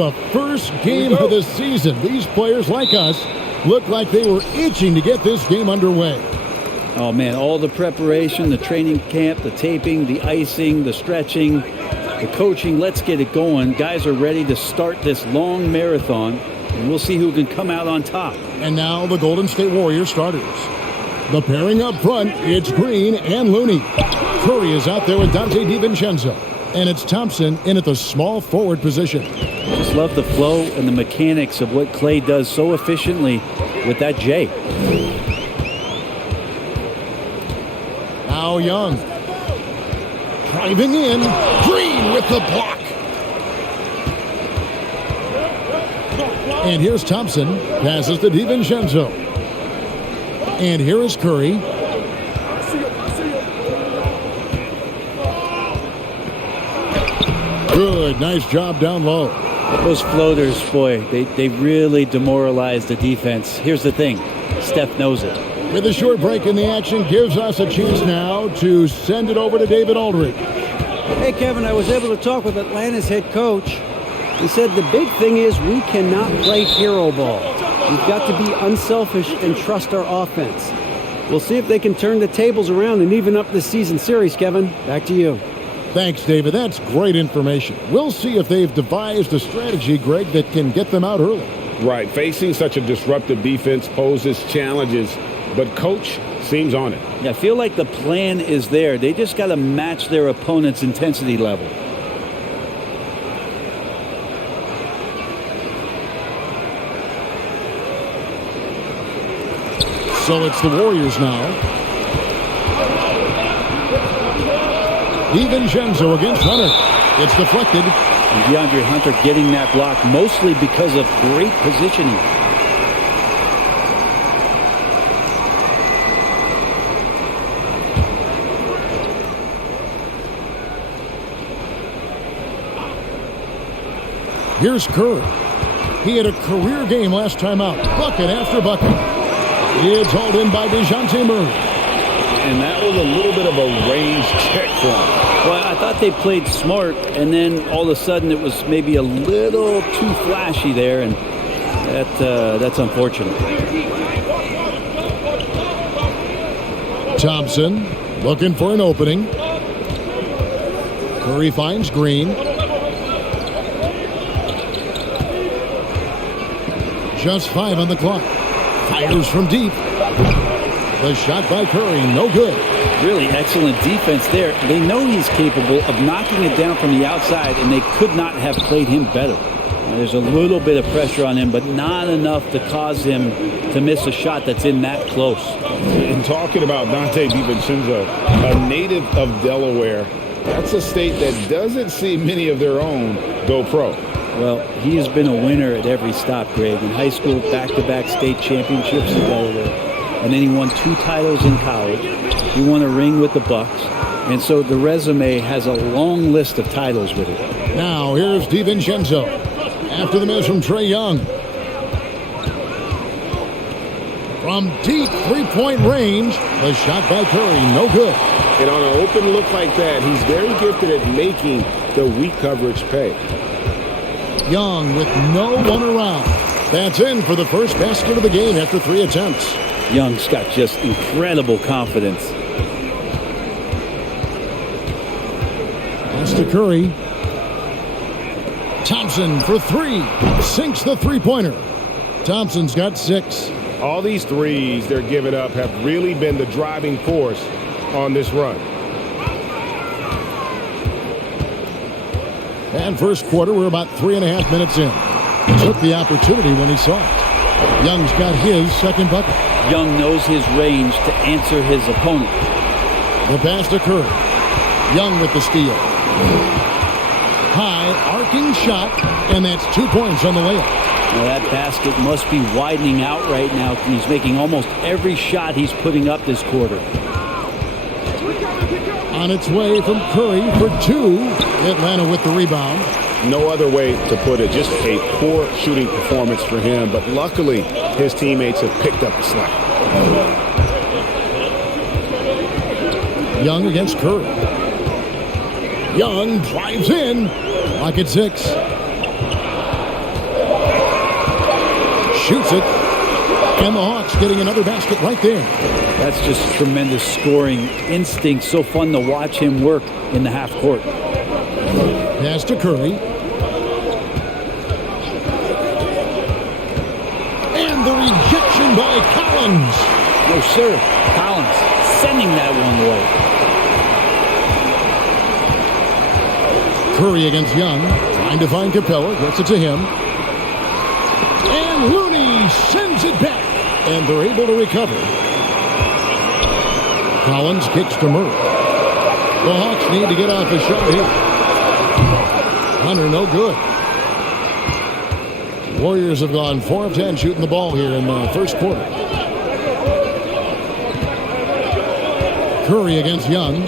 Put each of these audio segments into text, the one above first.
the first game of the season. These players, like us, look like they were itching to get this game underway. Oh, man, all the preparation, the training camp, the taping, the icing, the stretching, the coaching. Let's get it going. Guys are ready to start this long marathon, and we'll see who can come out on top. And now the Golden State Warriors starters. The pairing up front, it's Green and Looney. Curry is out there with Dante DiVincenzo. And it's Thompson in at the small forward position. Just love the flow and the mechanics of what Clay does so efficiently with that J. Now Young. Driving in. Green with the block. And here's Thompson. Passes to DiVincenzo. And here is Curry. Good. Nice job down low. Those floaters, boy, they really demoralize the defense. Here's the thing. Steph knows it. With a short break in the action, gives us a chance now to send it over to David Aldridge. Hey, Kevin, I was able to talk with Atlanta's head coach. He said the big thing is we cannot play hero ball. We've got to be unselfish and trust our offense. We'll see if they can turn the tables around and even up this season series, Kevin. Back to you. Thanks, David. That's great information. We'll see if they've devised a strategy, Greg, that can get them out early. Right. Facing such a disruptive defense poses challenges, but Coach seems on it. Yeah, I feel like the plan is there. They just got to match their opponent's intensity level. So it's the Warriors now. DiVincenzo against Hunter. It's deflected. And DeAndre Hunter getting that block mostly because of great positioning. Here's Curry. He had a career game last time out. Bucket after bucket. It's hauled in by DeJounte Murray. And that was a little bit of a range check for him. Well, I thought they played smart, and then all of a sudden it was maybe a little too flashy there, and that's unfortunate. Thompson looking for an opening. Curry finds Green. Just 5 on the clock. Fires from deep. The shot by Curry, no good. Really excellent defense there. They know he's capable of knocking it down from the outside, and they could not have played him better. There's a little bit of pressure on him, but not enough to cause him to miss a shot that's in that close. And talking about Dante DiVincenzo, a native of Delaware, that's a state that doesn't see many of their own go pro. Well, he has been a winner at every stop, Greg. In high school, back-to-back state championships in Delaware. And then he won 2 titles in college. He won a ring with the Bucks. And so the resume has a long list of titles with it. Now here's DiVincenzo. After the miss from Trae Young. From deep three-point range, the shot by Curry, no good. And on an open look like that, he's very gifted at making the weak coverage pay. Young with no one around. That's in for the first basket of the game after 3 attempts. Young's got just incredible confidence. That's to Curry. Thompson for 3. Sinks the three-pointer. Thompson's got 6. All these threes they're giving up have really been the driving force on this run. And first quarter, we're about 3.5 minutes in. Took the opportunity when he saw it. Young's got his second bucket. Young knows his range to answer his opponent. The pass to Curry. Young with the steal. High, arcing shot, and that's 2 points on the layup. Now that basket must be widening out right now. He's making almost every shot he's putting up this quarter. On its way from Curry for 2. Atlanta with the rebound. No other way to put it. Just a poor shooting performance for him. But luckily, his teammates have picked up the slack. Young against Curry. Young drives in. Lock at 6. shoots it. And the Hawks getting another basket right there. That's just tremendous scoring instinct. So fun to watch him work in the half court. Pass to Curry. And the rejection by Collins. No, sir. Collins sending that one away. Curry against Young. Trying to find Capella. Gets it to him. And Looney sends it back. And they're able to recover. Collins kicks to Murray. The Hawks need to get off a shot here. Hunter, no good. Warriors have gone 4 of 10 shooting the ball here in the first quarter. Curry against Young.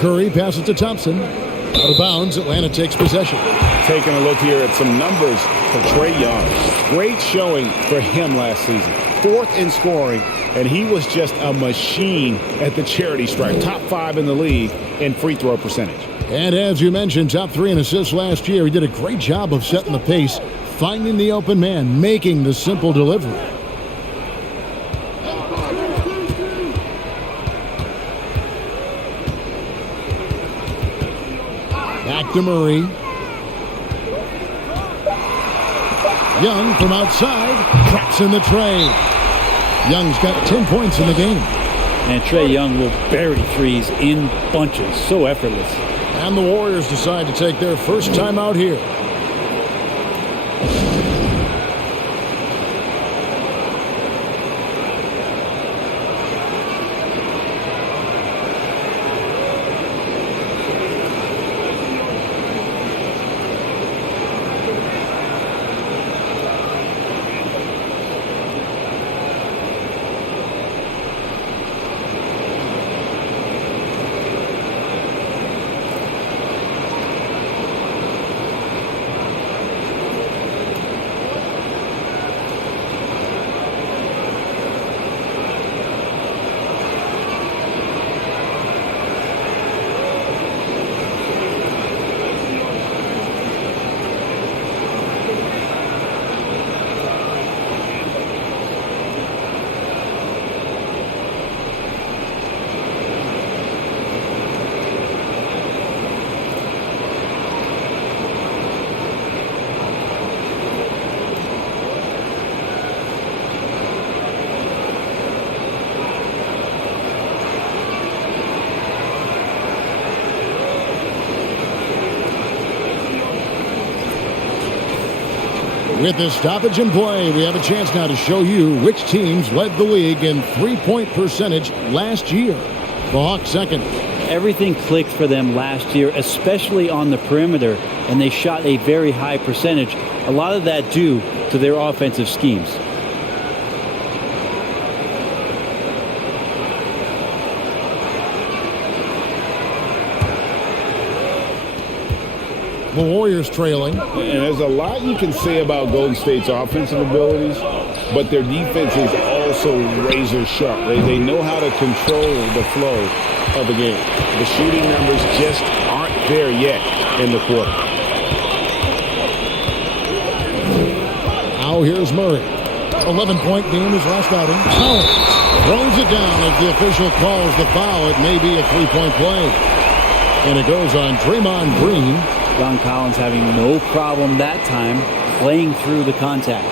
Curry passes to Thompson. Out of bounds, Atlanta takes possession. Taking a look here at some numbers for Trae Young. Great showing for him last season. 4th in scoring, and he was just a machine at the charity stripe. Top 5 in the league in free throw percentage. And as you mentioned, top 3 in assists last year. He did a great job of setting the pace, finding the open man, making the simple delivery. Back to Murray. Young from outside, traps in the tray. Young's got 10 points in the game. And Trae Young will bury threes in bunches. So effortless. And the Warriors decide to take their first time out here. With this stoppage in play, we have a chance now to show you which teams led the league in three-point percentage last year. The Hawks second. Everything clicked for them last year, especially on the perimeter, and they shot a very high percentage. A lot of that due to their offensive schemes. The Warriors trailing. And there's a lot you can say about Golden State's offensive abilities, but their defense is also razor sharp. They know how to control the flow of the game. The shooting numbers just aren't there yet in the quarter. Now here's Murray. 11-point game his last outing. Collins throws it down as the official calls the foul. It may be a three-point play. And it goes on Draymond Green. John Collins having no problem that time playing through the contact.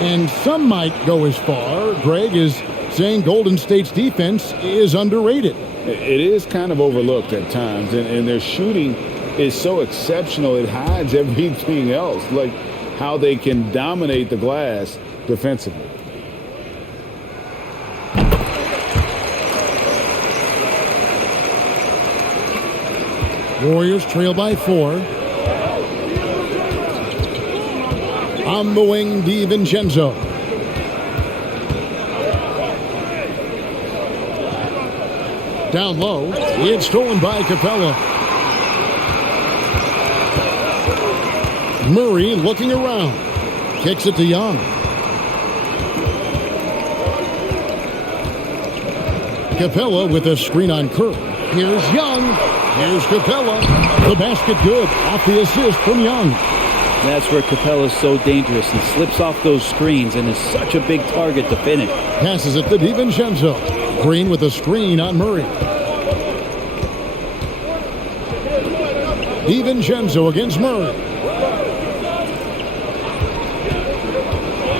And some might go as far, Greg, as saying Golden State's defense is underrated. It is kind of overlooked at times, and their shooting is so exceptional it hides everything else, like how they can dominate the glass defensively. Warriors trail by 4. On the wing, DiVincenzo. Down low, it's stolen by Capella. Murray looking around. Kicks it to Young. Capella with a screen on Kerr. Here's Young. Here's Capella. The basket good. Off the assist from Young. That's where Capella's so dangerous. He slips off those screens and is such a big target to finish. Passes it to DiVincenzo. Green with a screen on Murray. DiVincenzo against Murray.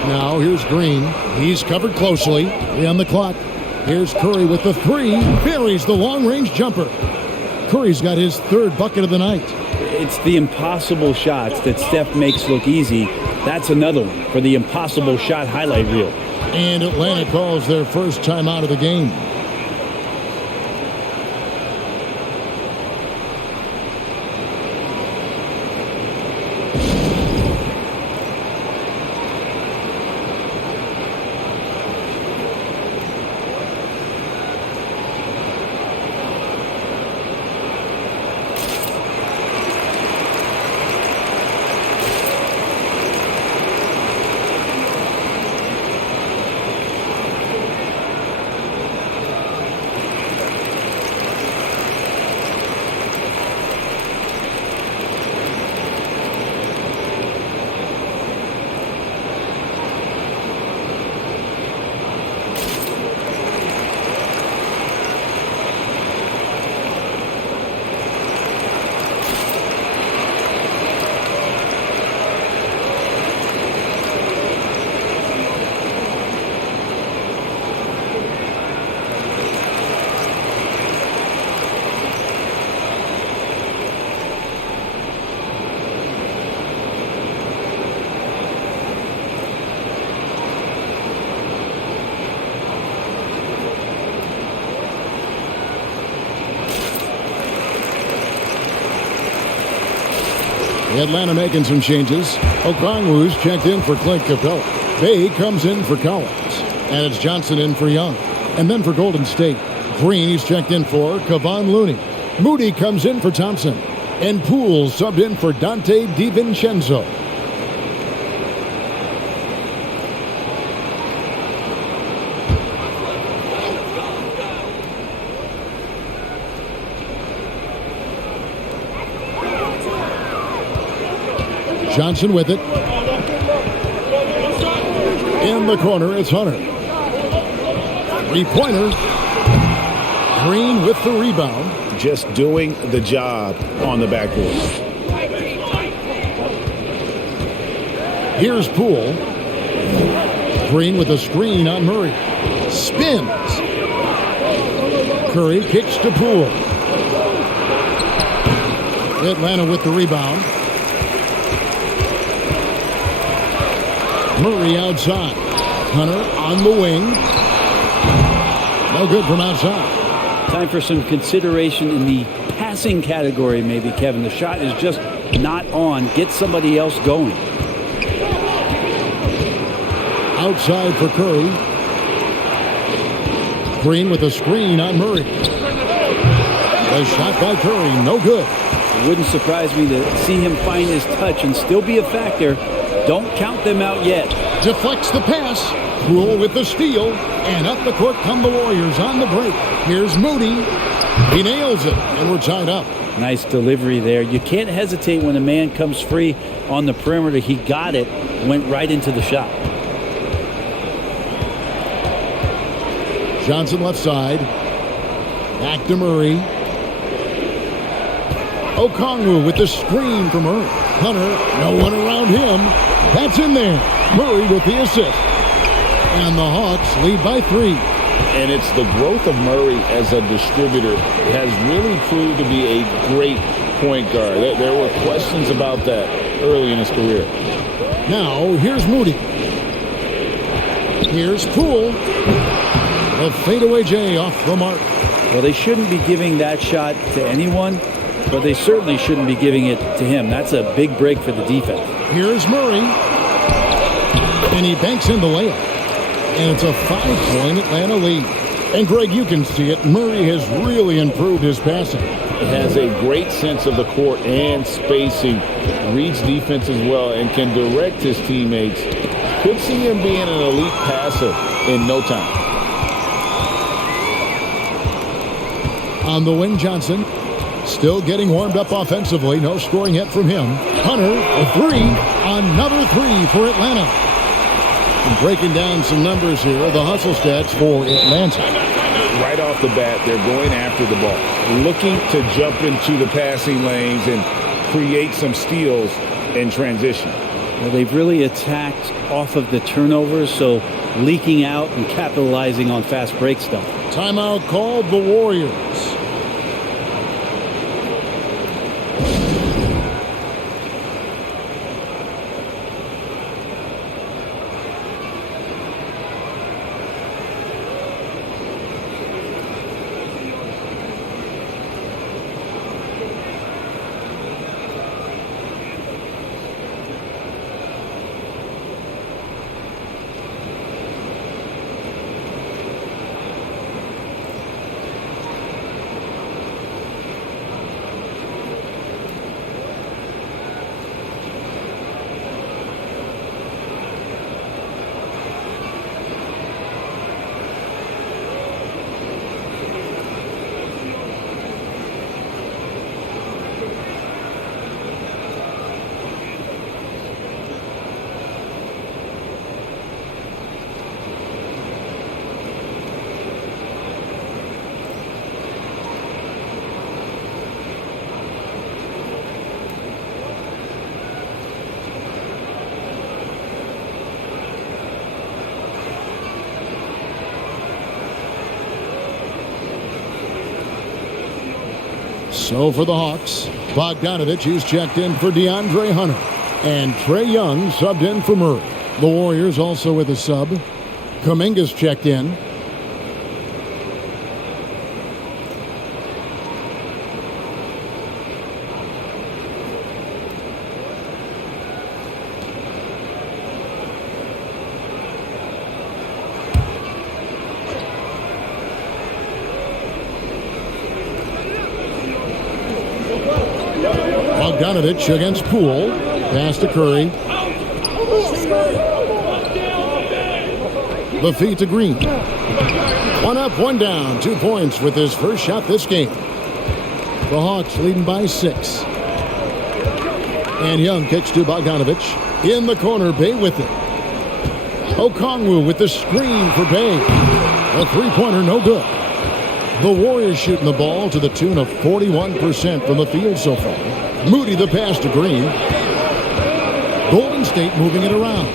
Now here's Green. He's covered closely. 3 on the clock. Here's Curry with the 3. Buries the long-range jumper. Curry's got his 3rd bucket of the night. It's the impossible shots that Steph makes look easy. That's another one for the impossible shot highlight reel. And Atlanta calls their first timeout of the game. Atlanta making some changes. Okongwu's checked in for Clint Capella. Bay comes in for Collins. And it's Johnson in for Young. And then for Golden State, Green he's checked in for Kevon Looney. Moody comes in for Thompson. And Poole subbed in for Dante DiVincenzo. Johnson with it. In the corner, it's Hunter. 3-pointer. Green with the rebound. Just doing the job on the backboard. Here's Poole. Green with a screen on Murray. Spins. Curry kicks to Poole. Atlanta with the rebound. Murray outside. Hunter on the wing. No good from outside. Time for some consideration in the passing category, maybe, Kevin. The shot is just not on. Get somebody else going. Outside for Curry. Green with a screen on Murray. A shot by Curry, no good. It wouldn't surprise me to see him find his touch and still be a factor. Don't count them out yet. Deflects the pass. Poole with the steal. And up the court come the Warriors on the break. Here's Moody. He nails it, and we're tied up. Nice delivery there. You can't hesitate when a man comes free on the perimeter. He got it, went right into the shot. Johnson left side. Back to Murray. Okongwu with the screen from Murray. Hunter, no one around him. That's in there. Murray with the assist. And the Hawks lead by 3. And it's the growth of Murray as a distributor has really proved to be a great point guard. There were questions about that early in his career. Now, here's Moody. Here's Poole. The fadeaway J off the mark. Well, they shouldn't be giving that shot to anyone, but they certainly shouldn't be giving it to him. That's a big break for the defense. Here's Murray. And he banks in the layup. And it's a 5-point Atlanta lead. And, Greg, you can see it. Murray has really improved his passing. He has a great sense of the court and spacing. Reads defense as well and can direct his teammates. Could see him being an elite passer in no time. On the wing, Johnson. Still getting warmed up offensively. No scoring yet from him. Hunter, a three. Another three for Atlanta. And breaking down some numbers here, the hustle stats for Atlanta. Right off the bat, they're going after the ball, looking to jump into the passing lanes and create some steals in transition. Well, they've really attacked off of the turnovers, so leaking out and capitalizing on fast break stuff. Timeout called the Warriors. So for the Hawks, Bogdanovich is checked in for DeAndre Hunter. And Trae Young subbed in for Murray. The Warriors also with a sub. Kuminga's checked in. Bogdanovich against Poole. Pass to Curry. The feed to Green. One up, one down. 2 points with his first shot this game. The Hawks leading by 6. And Young kicks to Bogdanovich. In the corner, Bay with it. Okongwu with the screen for Bay. A three-pointer, no good. The Warriors shooting the ball to the tune of 41% from the field so far. Moody the pass to Green. Golden State moving it around.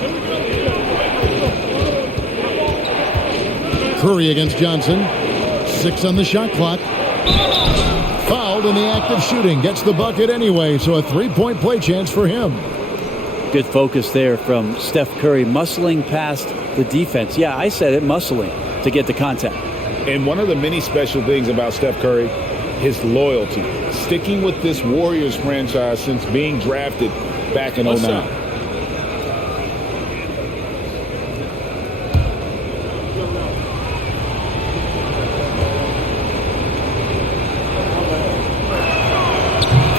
Curry against Johnson. 6 on the shot clock. Fouled in the act of shooting. Gets the bucket anyway, so a three-point play chance for him. Good focus there from Steph Curry, muscling past the defense. Yeah, I said it, muscling to get the contact. And one of the many special things about Steph Curry, his loyalty. Sticking with this Warriors franchise since being drafted back in 09.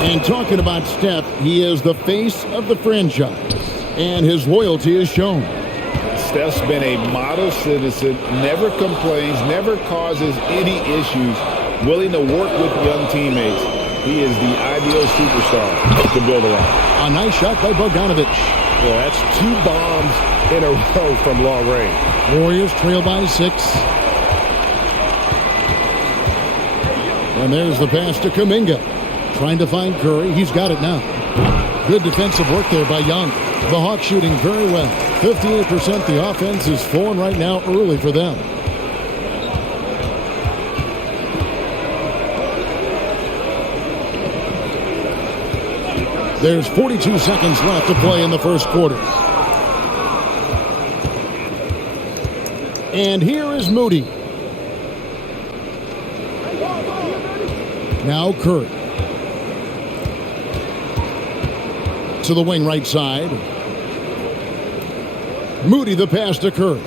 And talking about Steph, he is the face of the franchise, and his loyalty is shown. Steph's been a model citizen, never complains, never causes any issues, willing to work with young teammates. He is the ideal superstar to build around. A nice shot by Bogdanovich. Well, that's 2 bombs in a row from long range. Warriors trail by 6. And there's the pass to Kuminga. Trying to find Curry. He's got it now. Good defensive work there by Young. The Hawks shooting very well. 58%. The offense is flowing right now early for them. There's 42 seconds left to play in the first quarter. And here is Moody. Now Curry. To the wing right side. Moody the pass to Curry.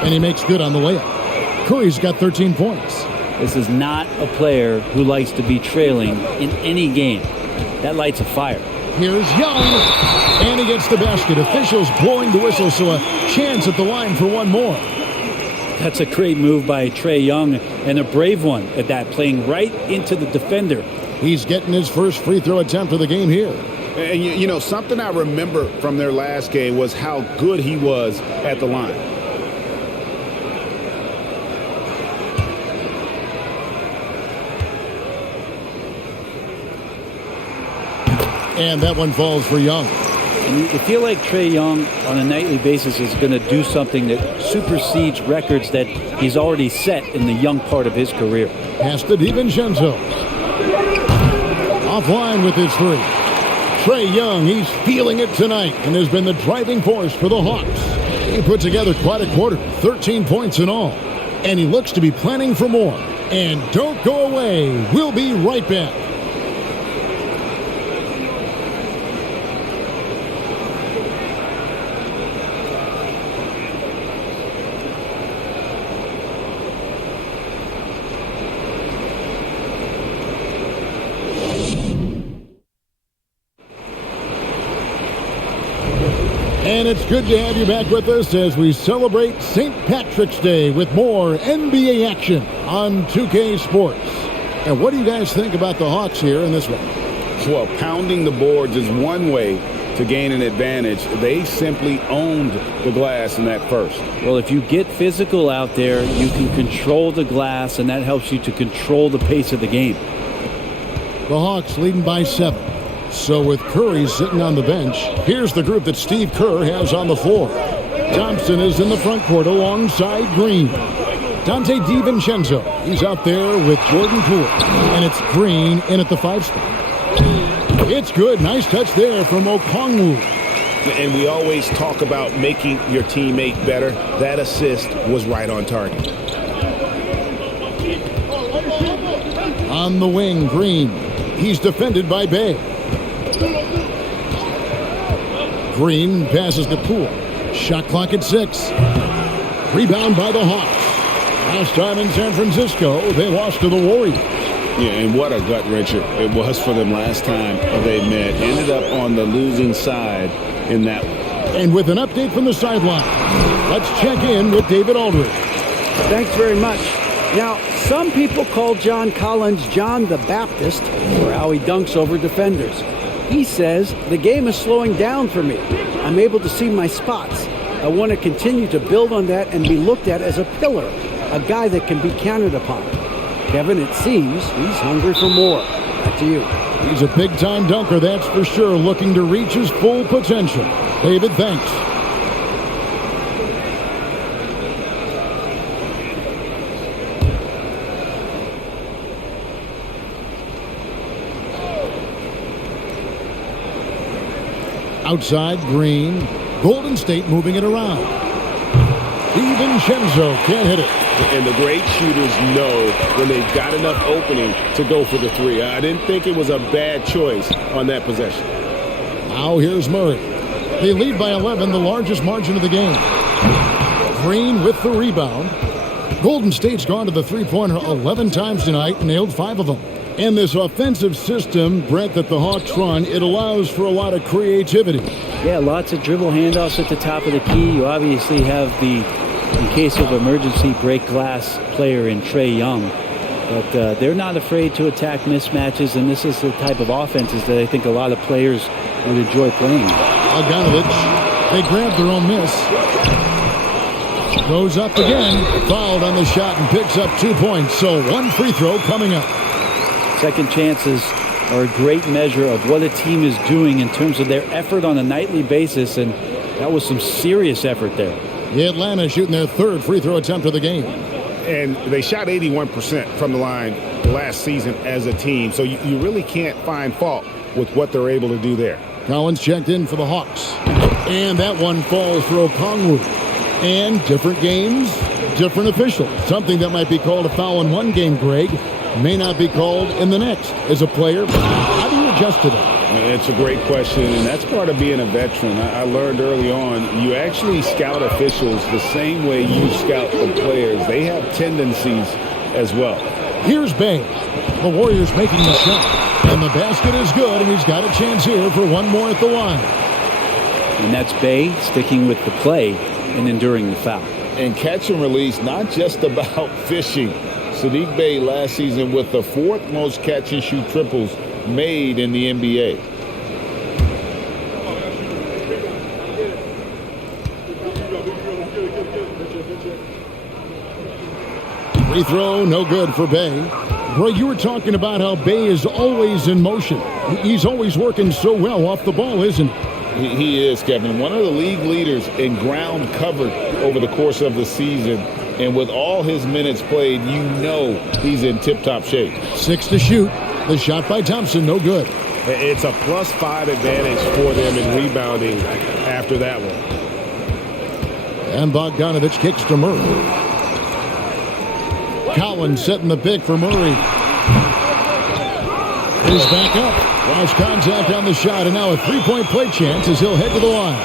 And he makes good on the layup. Curry's got 13 points. This is not a player who likes to be trailing in any game. That lights a fire. Here's Young. And he gets the basket. Officials blowing the whistle, so a chance at the line for one more. That's a great move by Trae Young, and a brave one at that, playing right into the defender. He's getting his first free throw attempt of the game here. And you know, something I remember from their last game was how good he was at the line. And that one falls for Young. And you feel like Trae Young on a nightly basis is going to do something that supersedes records that he's already set in the young part of his career. Pass to DiVincenzo. Offline with his three. Trae Young, he's feeling it tonight and has been the driving force for the Hawks. He put together quite a quarter, 13 points in all. And he looks to be planning for more. And don't go away. We'll be right back. And it's good to have you back with us as we celebrate St. Patrick's Day with more NBA action on 2K Sports. And what do you guys think about the Hawks here in this one? Well, pounding the boards is one way to gain an advantage. They simply owned the glass in that first. Well, if you get physical out there, you can control the glass, and that helps you to control the pace of the game. The Hawks leading by 7. So with Curry sitting on the bench, here's the group that Steve Kerr has on the floor. Thompson is in the front court alongside Green. Dante DiVincenzo, he's out there with Jordan Poole. And it's Green in at the 5 spot. It's good. Nice touch there from Okongwu. And we always talk about making your teammate better. That assist was right on target. On the wing, Green. He's defended by Bay. Green passes to Poole. Shot clock at 6. Rebound by the Hawks. Last time in San Francisco, they lost to the Warriors. Yeah, and what a gut wrencher it was for them last time they met. Ended up on the losing side in that one. And with an update from the sideline, let's check in with David Aldridge. Thanks very much. Now, some people call John Collins John the Baptist for how he dunks over defenders. He says, the game is slowing down for me. I'm able to see my spots. I want to continue to build on that and be looked at as a pillar, a guy that can be counted upon. Kevin, it seems he's hungry for more. Back to you. He's a big-time dunker, that's for sure, looking to reach his full potential. David, thanks. Outside, Green. Golden State moving it around. DiVincenzo can't hit it. And the great shooters know when they've got enough opening to go for the three. I didn't think it was a bad choice on that possession. Now here's Murray. They lead by 11, the largest margin of the game. Green with the rebound. Golden State's gone to the three-pointer 11 times tonight, nailed 5 of them. And this offensive system, Brent, that the Hawks run, it allows for a lot of creativity. Yeah, lots of dribble handoffs at the top of the key. You obviously have the, in case of emergency, break glass player in Trae Young. But they're not afraid to attack mismatches, and this is the type of offenses that I think a lot of players would enjoy playing. Bogdanovich, they grab their own miss. Goes up again, fouled on the shot and picks up 2 points. So 1 free throw coming up. Second chances are a great measure of what a team is doing in terms of their effort on a nightly basis, and that was some serious effort there. The Atlanta shooting their 3rd free throw attempt of the game. And they shot 81% from the line last season as a team, so you really can't find fault with what they're able to do there. Collins checked in for the Hawks. And that one falls for Okongwu. And different games, different officials. Something that might be called a foul in one game, Greg, may not be called in the next. As a player, how do you adjust to that? It's a great question, and that's part of being a veteran. I learned early on, you actually scout officials the same way you scout the players. They have tendencies as well. Here's Bay. The Warriors making the shot. And the basket is good, and he's got a chance here for one more at the line. And that's Bay sticking with the play and enduring the foul. And catch and release, not just about fishing. Sadiq Bey last season with the 4th most catch and shoot triples made in the NBA. Free throw, no good for Bey. Greg, you were talking about how Bey is always in motion. He's always working so well off the ball, isn't he? He is, Kevin. One of the league leaders in ground covered over the course of the season. And with all his minutes played, you know he's in tip-top shape. 6 to shoot. The shot by Thompson, no good. It's a +5 advantage for them in rebounding after that one. And Bogdanovich kicks to Murray. Collins setting the pick for Murray. He's back up. Lost contact on the shot, and now a three-point play chance as he'll head to the line.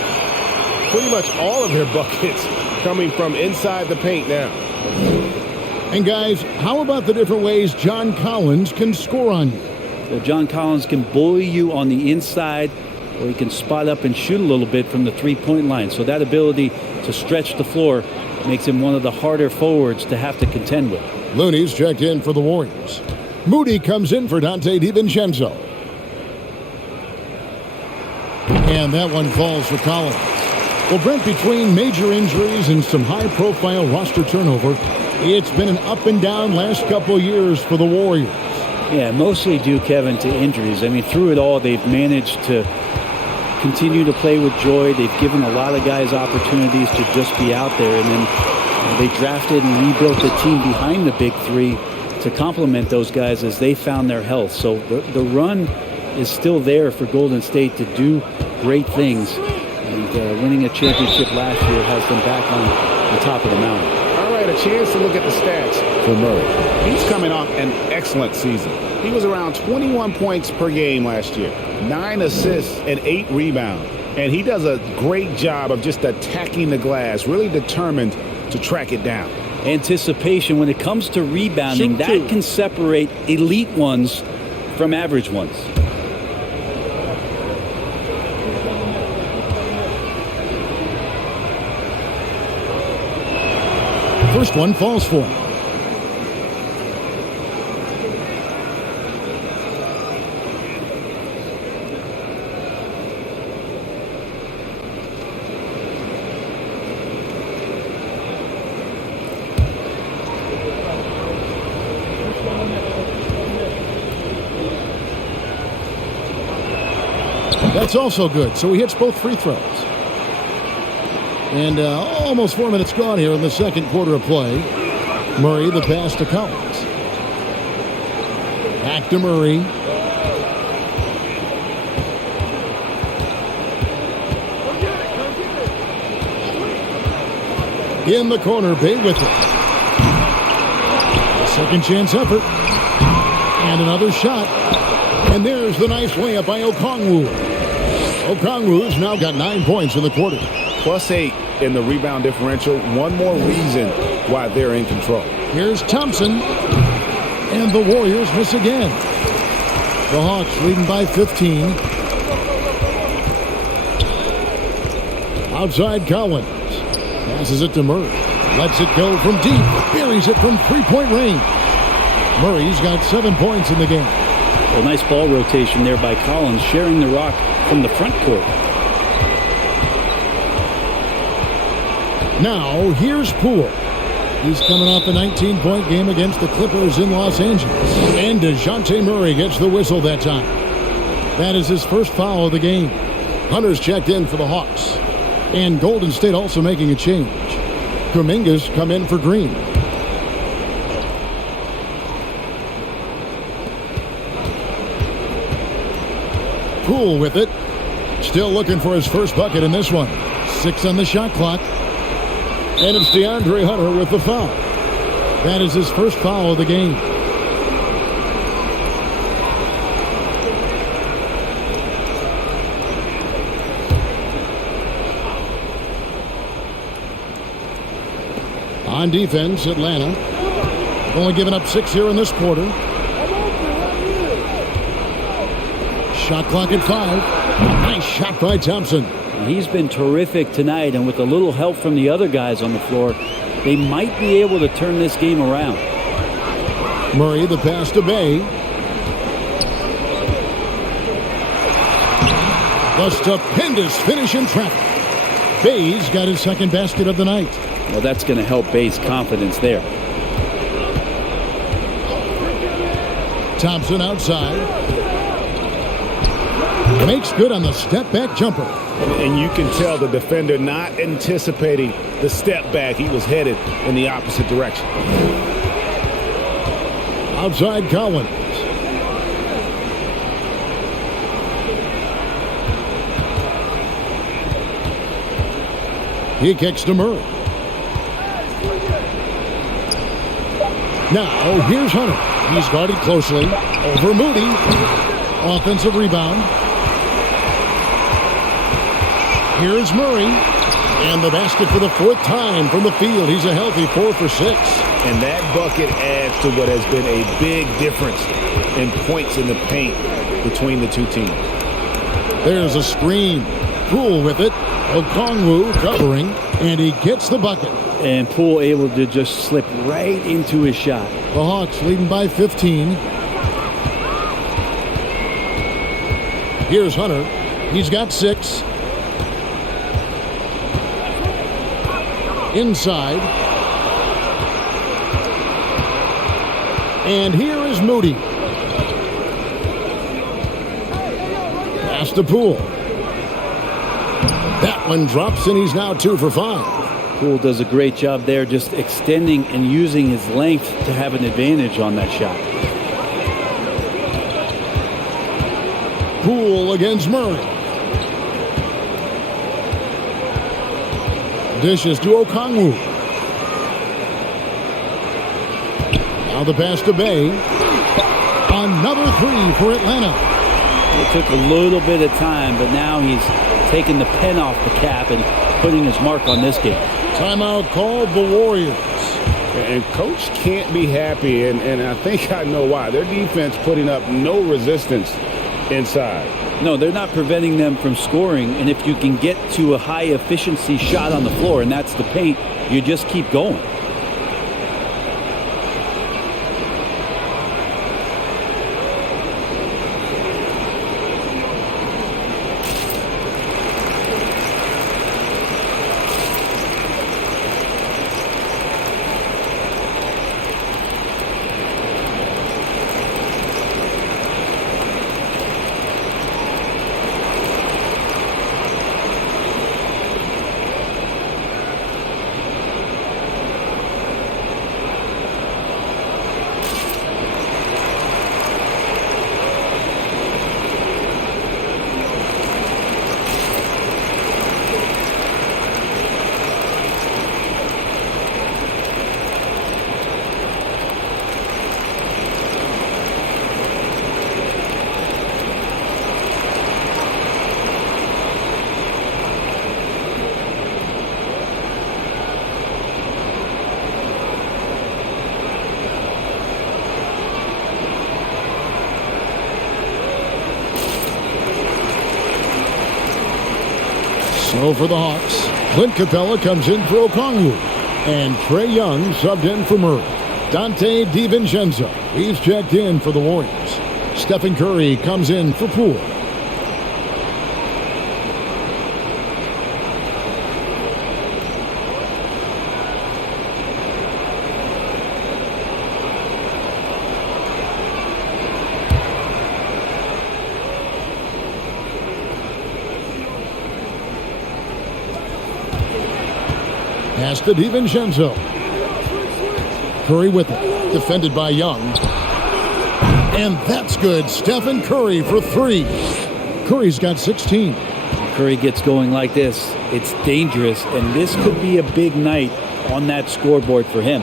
Pretty much all of their buckets coming from inside the paint now. And guys, how about the different ways John Collins can score on you? Well, John Collins can bully you on the inside, or he can spot up and shoot a little bit from the three-point line. So that ability to stretch the floor makes him one of the harder forwards to have to contend with. Looney's checked in for the Warriors. Moody comes in for Dante DiVincenzo. And that one falls for Collins. Well, Brent, between major injuries and some high-profile roster turnover, it's been an up and down last couple of years for the Warriors. Yeah, mostly due, Kevin, to injuries. I mean, through it all, they've managed to continue to play with joy. They've given a lot of guys opportunities to just be out there, and then they drafted and rebuilt the team behind the big three to complement those guys as they found their health. So the run is still there for Golden State to do great things. And winning a championship last year has them back on the top of the mountain. All right, a chance to look at the stats for Murray. He's coming off an excellent season. He was around 21 points per game last year, 9 assists and 8 rebounds. And he does a great job of just attacking the glass, really determined to track it down. Anticipation when it comes to rebounding, that can separate elite ones from average ones. First one falls for him. That's also good. So he hits both free throws. And almost 4 minutes gone here in the second quarter of play. Murray, the pass to Collins. Back to Murray. In the corner, Bey with it. Second chance effort. And another shot. And there's the nice layup by Okongwu. Okongwu's now got 9 points in the quarter. +8 in the rebound differential. One more reason why they're in control. Here's Thompson. And the Warriors miss again. The Hawks leading by 15. Outside Collins. Passes it to Murray. Lets it go from deep. Buries it from three-point range. Murray's got 7 points in the game. Well, nice ball rotation there by Collins, sharing the rock from the front court. Now, here's Poole. He's coming off a 19-point game against the Clippers in Los Angeles. And DeJounte Murray gets the whistle that time. That is his first foul of the game. Hunter's checked in for the Hawks. And Golden State also making a change. Kuminga's come in for Green. Poole with it. Still looking for his first bucket in this one. 6 on the shot clock. And it's DeAndre Hunter with the foul. That is his first foul of the game. On defense, Atlanta. Only giving up 6 here in this quarter. Shot clock at 5. Nice shot by Thompson. He's been terrific tonight, and with a little help from the other guys on the floor, they might be able to turn this game around. Murray, the pass to Bay. The stupendous finish in traffic. Bay's got his second basket of the night. Well, that's going to help Bay's confidence there. Thompson outside. Makes good on the step-back jumper. And you can tell the defender not anticipating the step back. He was headed in the opposite direction. Outside Collins. He kicks to Murray. Now, here's Hunter. He's guarded closely. Over Moody. Offensive rebound. Here's Murray. And the basket for the fourth time from the field. He's a healthy 4 for 6. And that bucket adds to what has been a big difference in points in the paint between the two teams. There's a screen. Poole with it. Okongwu covering. And he gets the bucket. And Poole able to just slip right into his shot. The Hawks leading by 15. Here's Hunter. He's got 6. Inside. And here is Moody. Pass to Poole. That one drops, and he's now 2 for 5. Poole does a great job there, just extending and using his length to have an advantage on that shot. Poole against Murray. Dishes to Okongwu. Now the pass to Bay. Another 3 for Atlanta. It took a little bit of time, but now he's taking the pen off the cap and putting his mark on this game. Timeout called the Warriors. And Coach can't be happy, and I think I know why. Their defense putting up no resistance inside. No, they're not preventing them from scoring, and if you can get to a high-efficiency shot on the floor, and that's the paint, you just keep going. So for the Hawks, Clint Capella comes in for Okongwu. And Trae Young subbed in for Murray. Dante DiVincenzo, he's checked in for the Warriors. Stephen Curry comes in for Poole. Pass to DiVincenzo. Curry with it. Defended by Young. And that's good. Stephen Curry for 3. Curry's got 16. Curry gets going like this, it's dangerous, and this could be a big night on that scoreboard for him.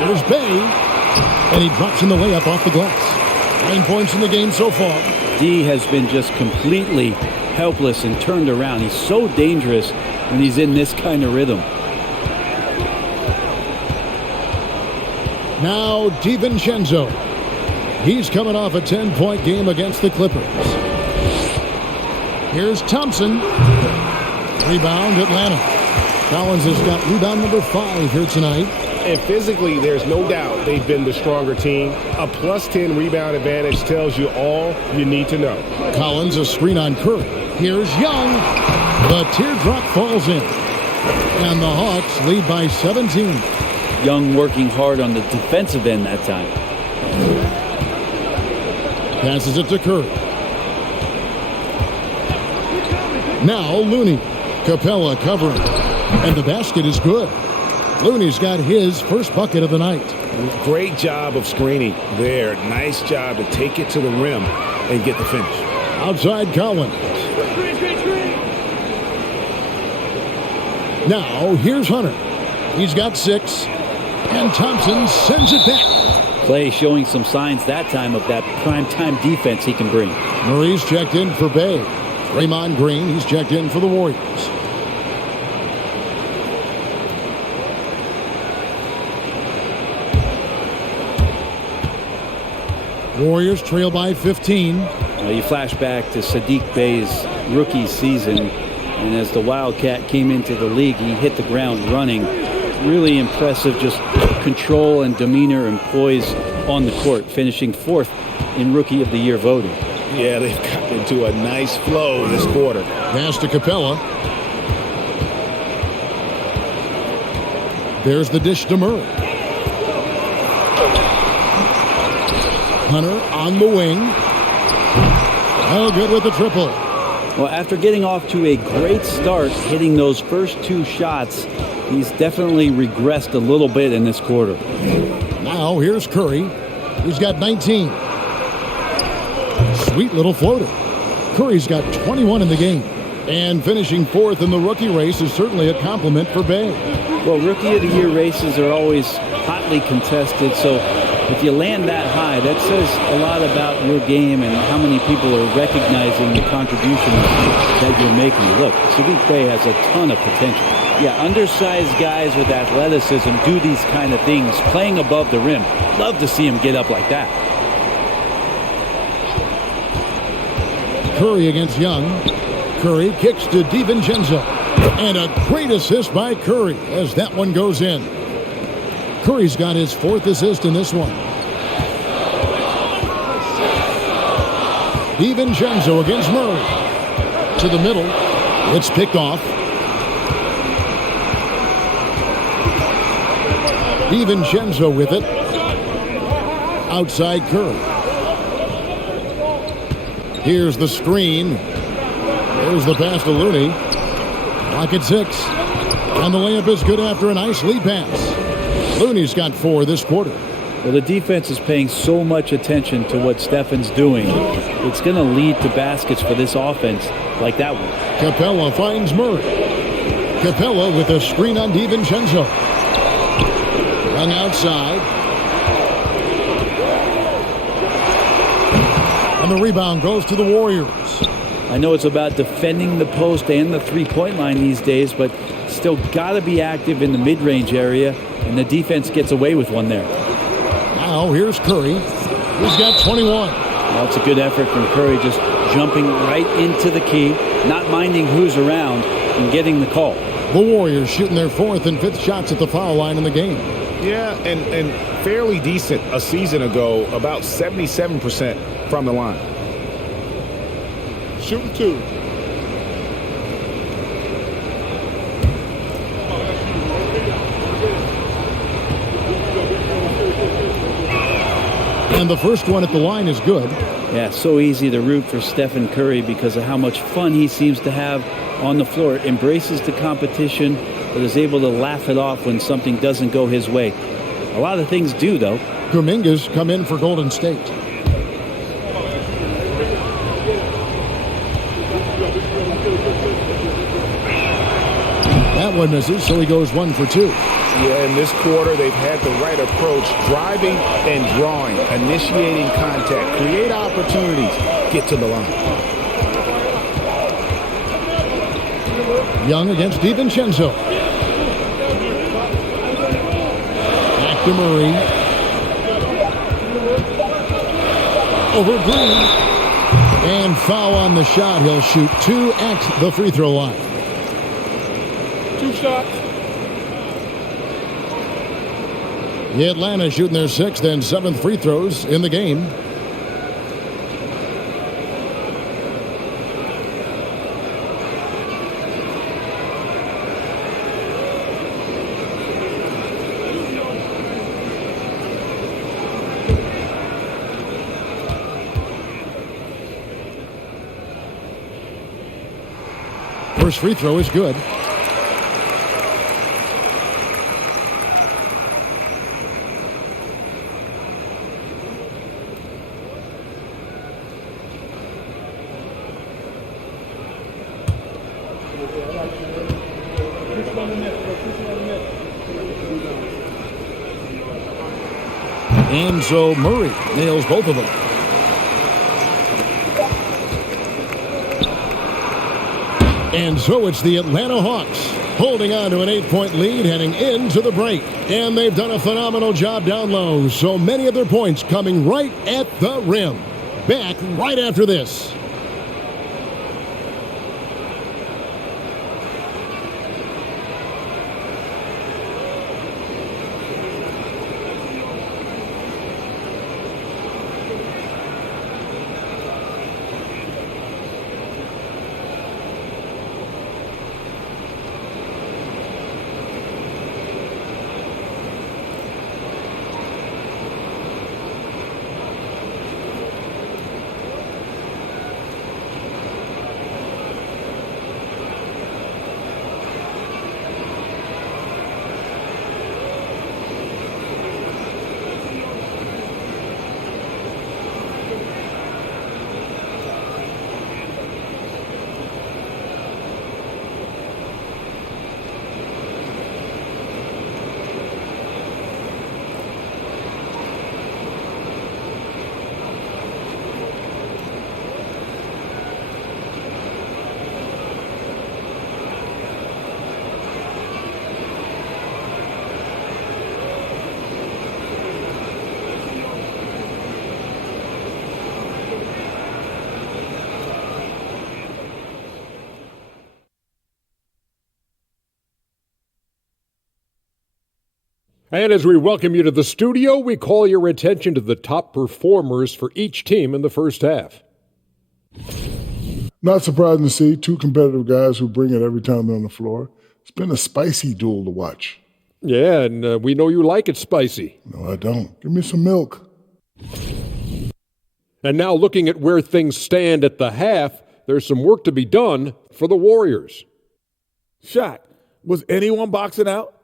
There's Bay. And he drops in the layup off the glass. 9 points in the game so far. D has been just completely helpless and turned around. He's so dangerous when he's in this kind of rhythm. Now DiVincenzo. He's coming off a 10-point game against the Clippers. Here's Thompson. Rebound Atlanta. Collins has got rebound number 5 here tonight. And physically, there's no doubt they've been the stronger team. A plus 10 rebound advantage tells you all you need to know. Collins, a screen on Curry. Here's Young. The teardrop falls in. And the Hawks lead by 17. Young working hard on the defensive end that time. Passes it to Curry. Now Looney. Capella covering. And the basket is good. Looney's got his first bucket of the night. Great job of screening there. Nice job to take it to the rim and get the finish. Outside Collins. Now here's Hunter. He's got 6. And Thompson sends it back. Clay showing some signs that time of that prime-time defense he can bring. Murray's checked in for Bay. Draymond Green, he's checked in for the Warriors. Warriors trail by 15. You flash back to Sadiq Bey's rookie season, and as the Wildcat came into the league, he hit the ground running. Really impressive, just control and demeanor and poise on the court, finishing 4th in Rookie of the Year voting. Yeah, they've got into a nice flow this quarter. Pass to Capella. There's the dish to Murray. Hunter on the wing. Oh, good with the triple. Well, after getting off to a great start, hitting those first 2 shots, he's definitely regressed a little bit in this quarter. Now here's Curry. He's got 19. Sweet little floater. Curry's got 21 in the game. And finishing 4th in the rookie race is certainly a compliment for Bay. Well, Rookie of the Year races are always hotly contested, so if you land that high, that says a lot about your game and how many people are recognizing the contributions that you're making. Look, Sadiq Bey has a ton of potential. Yeah, undersized guys with athleticism do these kind of things, playing above the rim. Love to see him get up like that. Curry against Young. Curry kicks to DiVincenzo. And a great assist by Curry as that one goes in. Curry's got his 4th assist in this one. DiVincenzo against Murray. To the middle. It's picked off. DiVincenzo with it. Outside Curry. Here's the screen. There's the pass to Looney. Clock at 6. And the layup is good after a nice lead pass. Looney's got 4 this quarter. Well, the defense is paying so much attention to what Stefan's doing. It's going to lead to baskets for this offense like that one. Capella finds Murray. Capella with a screen on DiVincenzo. Young outside. And the rebound goes to the Warriors. I know it's about defending the post and the three-point line these days, but still got to be active in the mid-range area, and the defense gets away with one there. Now here's Curry. He's got 21. Well, that's a good effort from Curry, just jumping right into the key, not minding who's around, and getting the call. The Warriors shooting their 4th and 5th shots at the foul line in the game. Yeah, and fairly decent a season ago, about 77% from the line. Shooting 2. And the first one at the line is good. Yeah, so easy to root for Stephen Curry because of how much fun he seems to have on the floor. Embraces the competition, but is able to laugh it off when something doesn't go his way. A lot of things do, though. Kuminga's come in for Golden State. That one misses, so he goes 1 for 2. Yeah, in this quarter, they've had the right approach, driving and drawing, initiating contact, create opportunities, get to the line. Young against DiVincenzo. Back to Murray. Over Green. And foul on the shot. He'll shoot 2 at the free throw line. 2 shots. Atlanta shooting their 6th and 7th free throws in the game. First free throw is good. And so Murray nails both of them. And so it's the Atlanta Hawks holding on to an 8-point lead heading into the break. And they've done a phenomenal job down low. So many of their points coming right at the rim. Back right after this. And as we welcome you to the studio, we call your attention to the top performers for each team in the first half. Not surprising to see 2 competitive guys who bring it every time they're on the floor. It's been a spicy duel to watch. Yeah, and we know you like it spicy. No, I don't. Give me some milk. And now looking at where things stand at the half, there's some work to be done for the Warriors. Shaq, was anyone boxing out?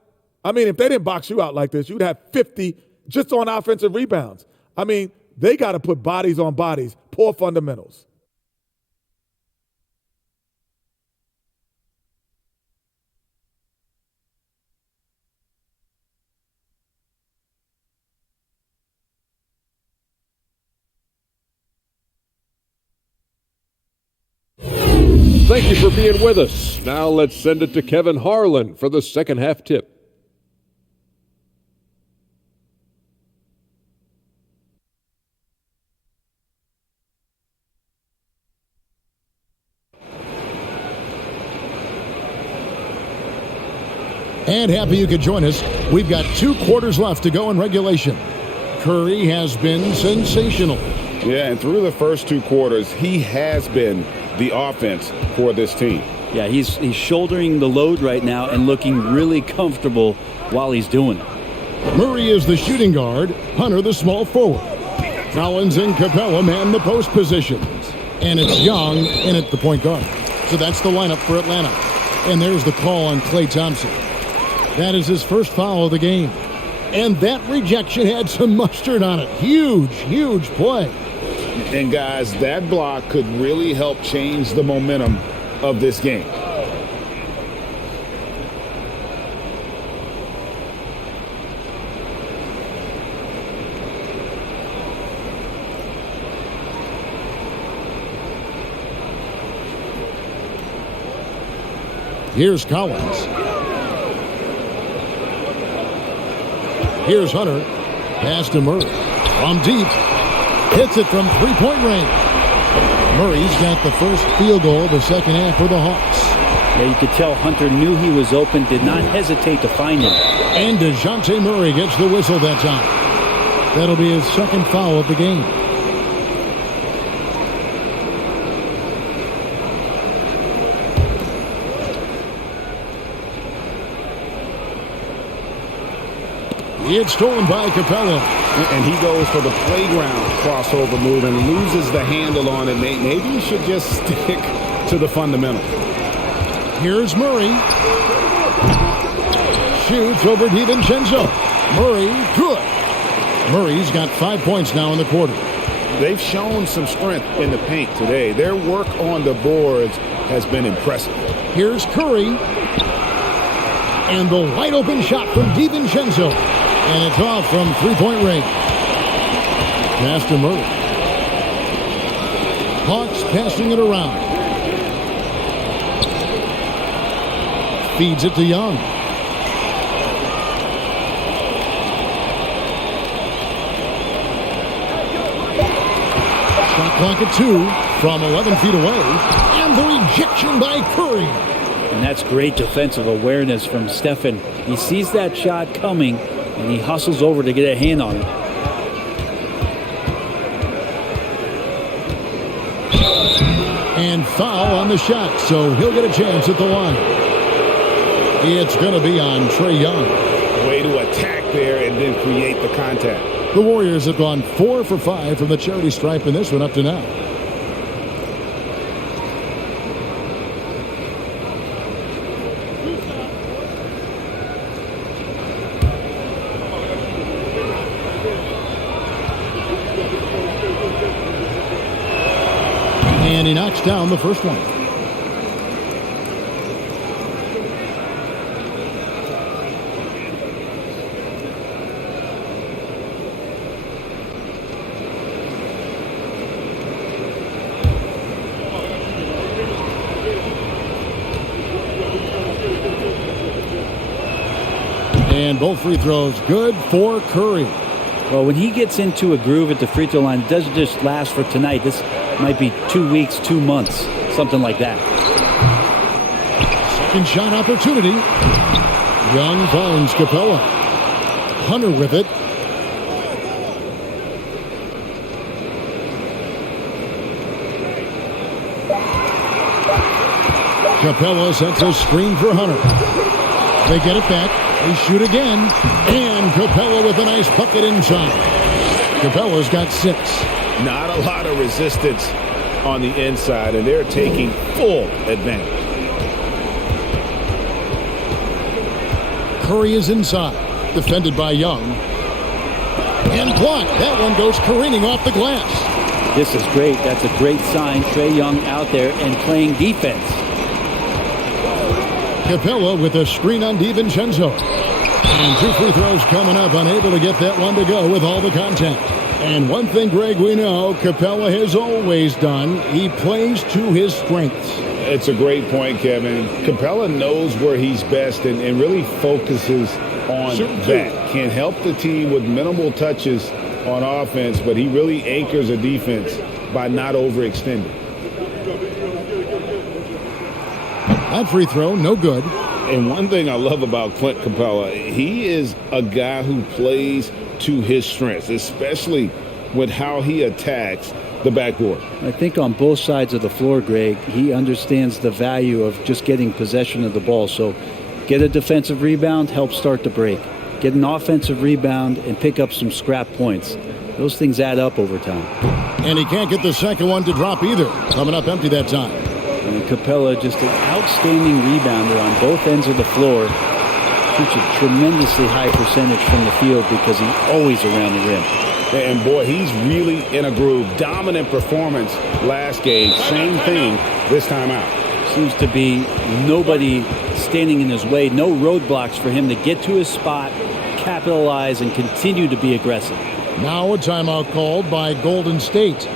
I mean, if they didn't box you out like this, you'd have 50 just on offensive rebounds. I mean, they got to put bodies on bodies, poor fundamentals. Thank you for being with us. Now let's send it to Kevin Harlan for the second half tip. And happy you could join us. We've got 2 quarters left to go in regulation. Curry has been sensational. Yeah, and through the first 2 quarters, he has been the offense for this team. Yeah, he's shouldering the load right now and looking really comfortable while he's doing it. Murray is the shooting guard. Hunter the small forward. Collins and Capella man the post positions. And it's Young in at the point guard. So that's the lineup for Atlanta. And there's the call on Klay Thompson. That is his first foul of the game. And that rejection had some mustard on it. Huge, huge play. And guys, that block could really help change the momentum of this game. Here's Collins. Here's Hunter. Pass to Murray. From deep. Hits it from three-point range. Murray's got the first field goal of the second half for the Hawks. Yeah, you could tell Hunter knew he was open, did not hesitate to find him. And DeJounte Murray gets the whistle that time. That'll be his second foul of the game. It's stolen by Capella. And he goes for the playground crossover move and loses the handle on it. Maybe you should just stick to the fundamentals. Here's Murray. Shoots over DiVincenzo. Murray, good. Murray's got 5 points now in the quarter. They've shown some strength in the paint today. Their work on the boards has been impressive. Here's Curry. And the wide open shot from DiVincenzo. And it's off from three-point range. Pass to Murray. Hawks passing it around. Feeds it to Young. Shot clock at 2 from 11 feet away. And the rejection by Curry. And that's great defensive awareness from Stephen. He sees that shot coming, and he hustles over to get a hand on it. And foul on the shot, so he'll get a chance at the line. It's going to be on Trae Young. Way to attack there and then create the contact. The Warriors have gone 4 for 5 from the charity stripe in this one up to now. And he knocks down the first one. And both free throws good for Curry. Well, when he gets into a groove at the free throw line, it doesn't just last for tonight. This might be 2 weeks, 2 months, something like that. Second shot opportunity. Young finds Capella. Hunter with it. Capella sets a screen for Hunter. They get it back. They shoot again. And Capella with a nice bucket inside. Capella's got 6. Not a lot of resistance on the inside, and they're taking full advantage. Curry is inside, defended by Young. And blocked. That one goes careening off the glass. This is great. That's a great sign. Trae Young out there and playing defense. Capella with a screen on DiVincenzo. And 2 free throws coming up, unable to get that one to go with all the contact. And one thing, Greg, we know Capella has always done. He plays to his strengths. It's a great point, Kevin. Capella knows where he's best and really focuses on that. Can help the team with minimal touches on offense, but he really anchors a defense by not overextending. That free throw, no good. And one thing I love about Clint Capella, he is a guy who plays to his strengths, especially with how he attacks the backboard. I think on both sides of the floor, Greg, he understands the value of just getting possession of the ball. So get a defensive rebound, help start the break. Get an offensive rebound and pick up some scrap points. Those things add up over time. And he can't get the second one to drop either. Coming up empty that time. And Capella, just an outstanding rebounder on both ends of the floor. Shoots a tremendously high percentage from the field because he's always around the rim. And boy, he's really in a groove. Dominant performance last game. Same thing this time out. Seems to be nobody standing in his way. No roadblocks for him to get to his spot, capitalize, and continue to be aggressive. Now a timeout called by Golden State.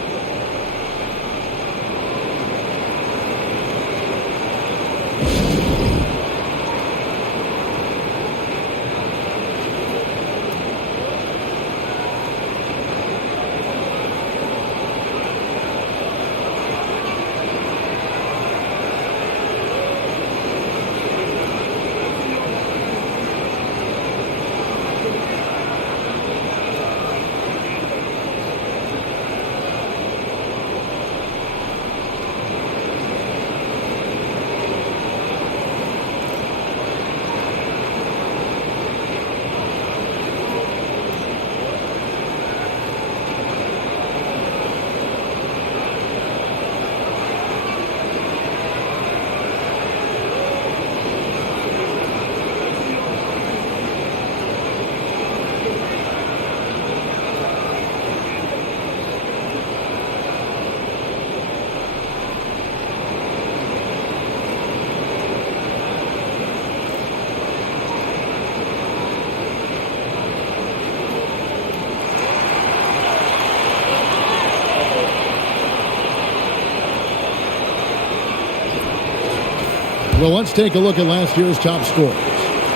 Well, let's take a look at last year's top scorers.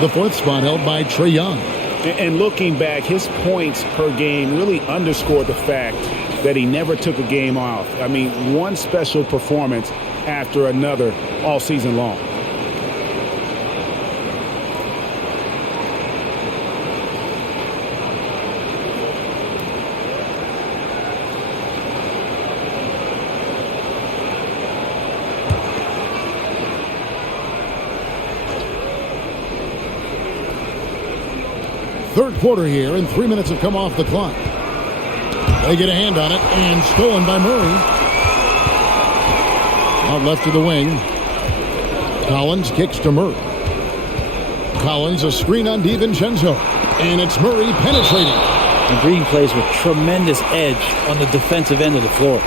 The fourth spot held by Trae Young. And looking back, his points per game really underscored the fact that he never took a game off. I mean, one special performance after another all season long. Third quarter here, and 3 minutes have come off the clock. They get a hand on it, and stolen by Murray. Out left to the wing. Collins kicks to Murray. Collins, a screen on DiVincenzo. And it's Murray penetrating. And Green plays with tremendous edge on the defensive end of the floor.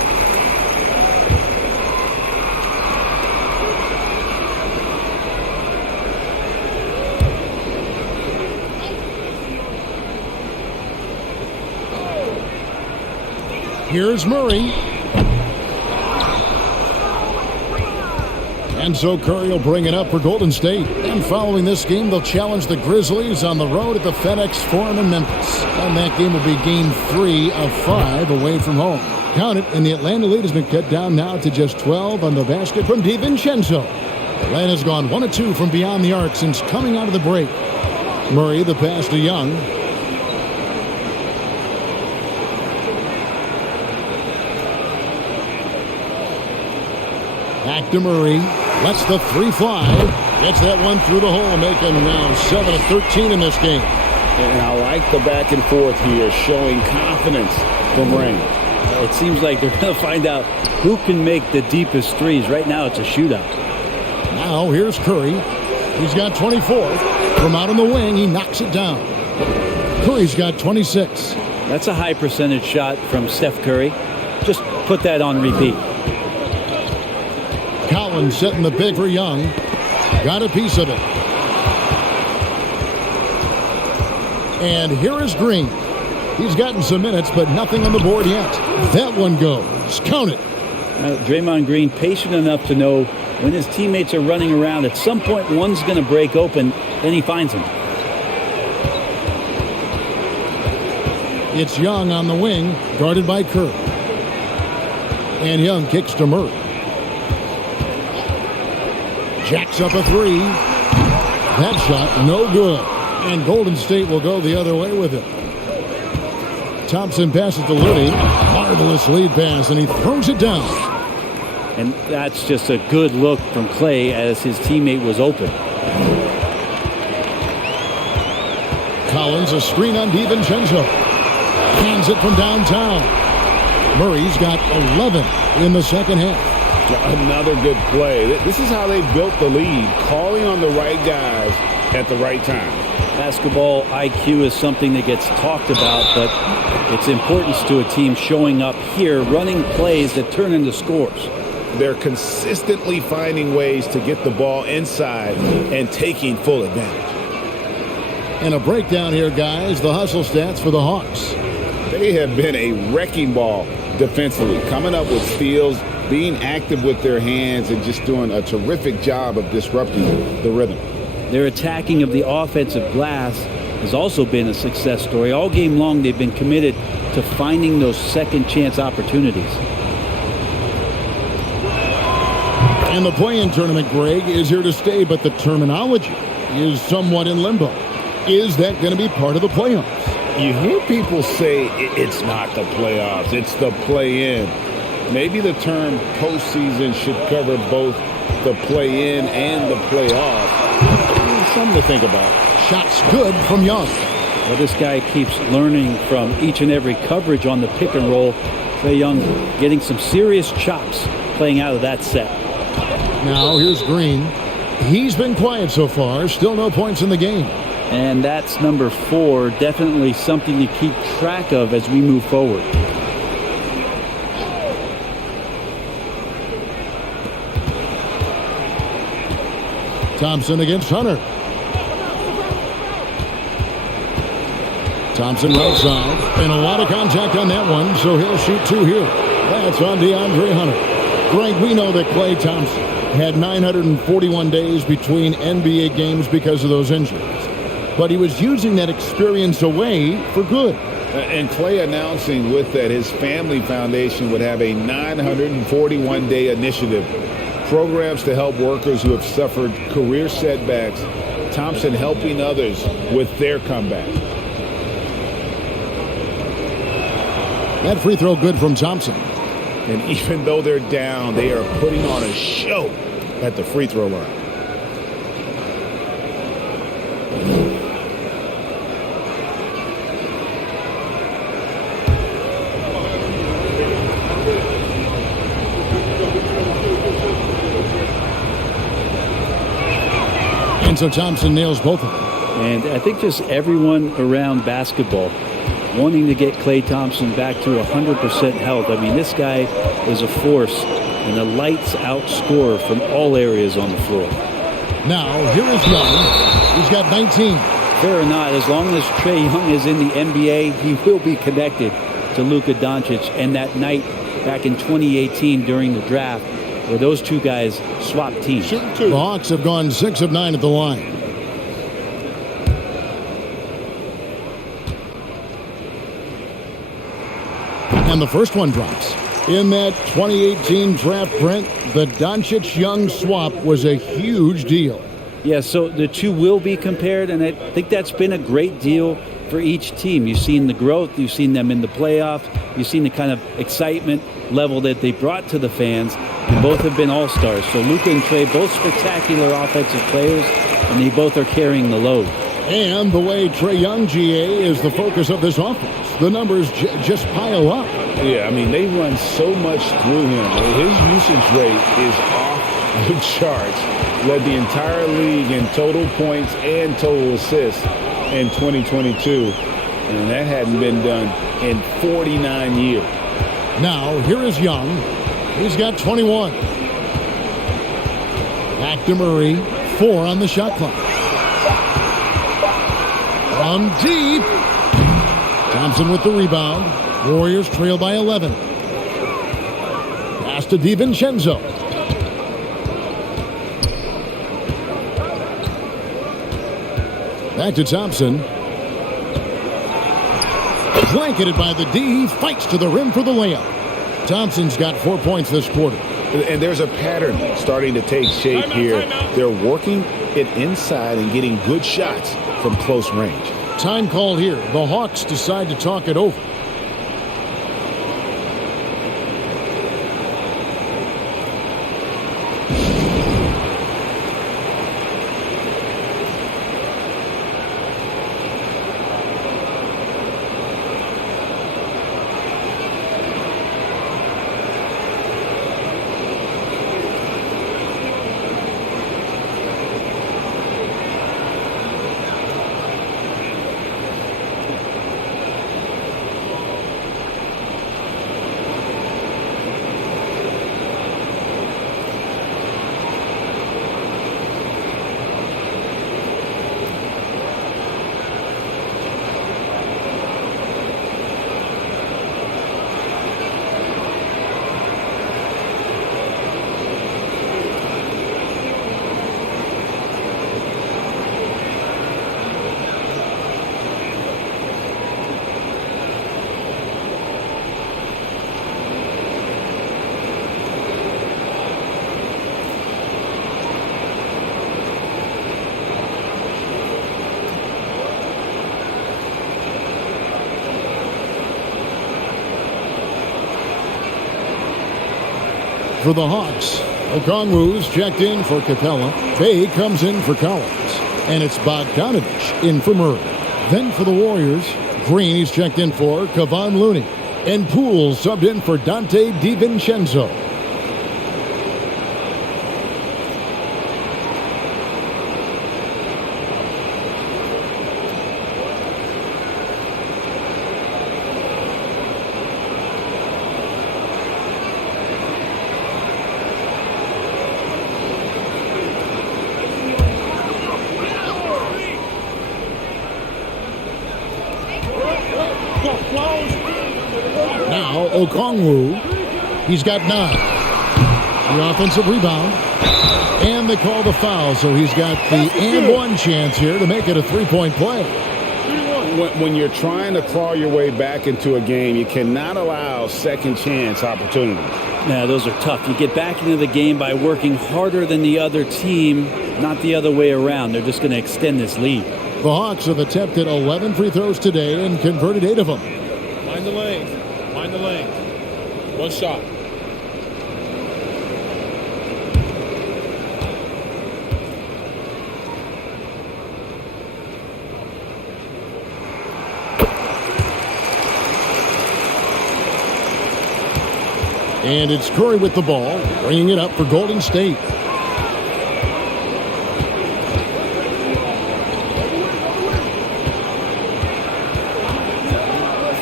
Here's Murray. And so Curry will bring it up for Golden State. And following this game, they'll challenge the Grizzlies on the road at the FedEx Forum in Memphis. And that game will be game 3 of 5 away from home. Count it, and the Atlanta lead has been cut down now to just 12 on the basket from DiVincenzo. Atlanta's gone 1 of 2 from beyond the arc since coming out of the break. Murray, the pass to Young. Back to Murray. Lets the 3 fly. Gets that one through the hole, making now 7 of 13 in this game. And I like the back and forth here, showing confidence from Rain. It seems like they're going to find out who can make the deepest threes. Right now, it's a shootout. Now, here's Curry. He's got 24. From out on the wing, he knocks it down. Curry's got 26. That's a high percentage shot from Steph Curry. Just put that on repeat. Collins setting the pick for Young. Got a piece of it. And here is Green. He's gotten some minutes, but nothing on the board yet. That one goes. Count it. Draymond Green patient enough to know when his teammates are running around, at some point one's going to break open, then he finds him. It's Young on the wing, guarded by Curry. And Young kicks to Murray. Jacks up a 3. That shot, no good. And Golden State will go the other way with it. Thompson passes to Looney. Marvelous lead pass, and he throws it down. And that's just a good look from Clay as his teammate was open. Collins, a screen on DiVincenzo. Hands it from downtown. Murray's got 11 in the second half. Another good play. This is how they built the lead, calling on the right guys at the right time. Basketball IQ is something that gets talked about, but its importance to a team showing up here, running plays that turn into scores. They're consistently finding ways to get the ball inside and taking full advantage. And a breakdown here, guys. The hustle stats for the Hawks. They have been a wrecking ball defensively, coming up with steals, being active with their hands, and just doing a terrific job of disrupting the rhythm. Their attacking of the offensive glass has also been a success story. All game long, they've been committed to finding those second chance opportunities. And the play-in tournament, Greg, is here to stay, but the terminology is somewhat in limbo. Is that going to be part of the playoffs? You hear people say it's not the playoffs, it's the play-in. Maybe the term postseason should cover both the play-in and the playoffs. Something to think about. Shots good from Young. Well, this guy keeps learning from each and every coverage on the pick and roll. Trae Young getting some serious chops playing out of that set. Now here's Green. He's been quiet so far. Still no points in the game. And that's number 4. Definitely something to keep track of as we move forward. Thompson against Hunter. Thompson right side. And a lot of contact on that one, so he'll shoot 2 here. That's on DeAndre Hunter. Greg, we know that Klay Thompson had 941 days between NBA games because of those injuries. But he was using that experience away for good. And Clay announcing with that his family foundation would have a 941-day initiative. Programs to help workers who have suffered career setbacks. Thompson helping others with their comeback. That free throw good from Thompson. And even though they're down, they are putting on a show at the free throw line. And so Thompson nails both of them. And I think just everyone around basketball wanting to get Klay Thompson back to 100% health. I mean, this guy is a force and a lights-out scorer from all areas on the floor. Now, here is Young. He's got 19. Fair or not, as long as Trae Young is in the NBA, he will be connected to Luka Doncic. And that night back in 2018 during the draft, where those two guys swapped teams. The Hawks have gone 6 of 9 at the line. And the first one drops. In that 2018 draft, Brent, the Doncic-Young swap was a huge deal. Yeah, so the two will be compared, and I think that's been a great deal for each team. You've seen the growth, you've seen them in the playoffs, you've seen the kind of excitement level that they brought to the fans, and both have been all-stars. So Luka and Trae, both spectacular offensive players, and they both are carrying the load. And the way Trae Young, GA, is the focus of this offense. The numbers just pile up. Yeah, I mean, they run so much through him. His usage rate is off the charts. Led the entire league in total points and total assists in 2022. And that hadn't been done in 49 years. Now, here is Young. He's got 21. Back to Murray. 4 on the shot clock. From deep. Thompson with the rebound. Warriors trail by 11. Pass to DiVincenzo. Back to Thompson. Blanketed by the D. Fights to the rim for the layup. Thompson's got 4 points this quarter. And there's a pattern starting to take shape here. They're working it inside and getting good shots from close range. Time called here. The Hawks decide to talk it over. For the Hawks, Okongwu's checked in for Capella. Bay comes in for Collins. And it's Bogdanovich in for Murray. Then for the Warriors, Green he's checked in for Kevon Looney. And Poole subbed in for Dante DiVincenzo. Now Okongwu, he's got 9. The offensive rebound. And they call the foul, so he's got the and one chance here to make it a three-point play. When you're trying to claw your way back into a game, you cannot allow second chance opportunities. Yeah, those are tough. You get back into the game by working harder than the other team, not the other way around. They're just going to extend this lead. The Hawks have attempted 11 free throws today and converted 8 of them. Mind the lane. Mind the lane. One shot. And it's Curry with the ball, bringing it up for Golden State.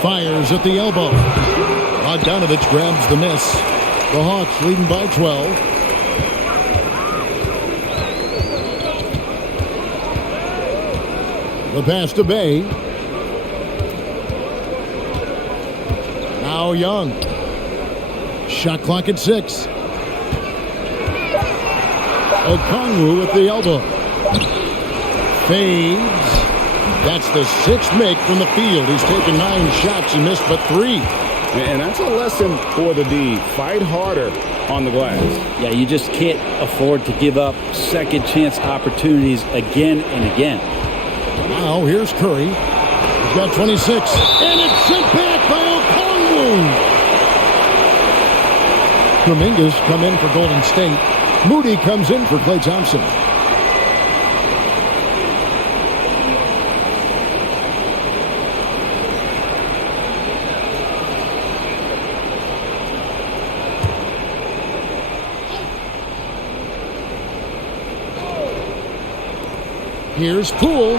Fires at the elbow. Bogdanovich grabs the miss. The Hawks leading by 12. The pass to Bay. Now Young. Shot clock at 6. Okongwu with the elbow. Fades. That's the 6th make from the field. He's taken 9 shots. He missed but 3. And that's a lesson for the D. Fight harder on the glass. Yeah, you just can't afford to give up second chance opportunities again and again. Now here's Curry. He's got 26. And it's sent back by Okongwu. Kuminga's come in for Golden State. Moody comes in for Klay Thompson. Here's Poole.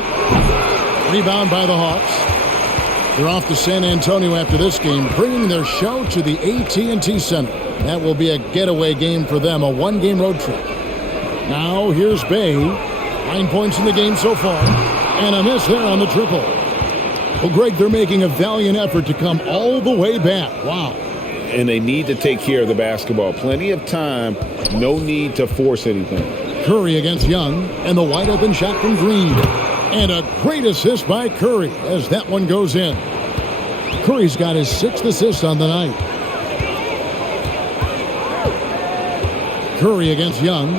Rebound by the Hawks. They're off to San Antonio after this game, bringing their show to the AT&T Center. That will be a getaway game for them, a one-game road trip. Now here's Bay. 9 points in the game so far. And a miss there on the triple. Well, Greg, they're making a valiant effort to come all the way back. Wow. And they need to take care of the basketball. Plenty of time. No need to force anything. Curry against Young. And the wide-open shot from Green. And a great assist by Curry as that one goes in. Curry's got his 6th assist on the night. Curry against Young.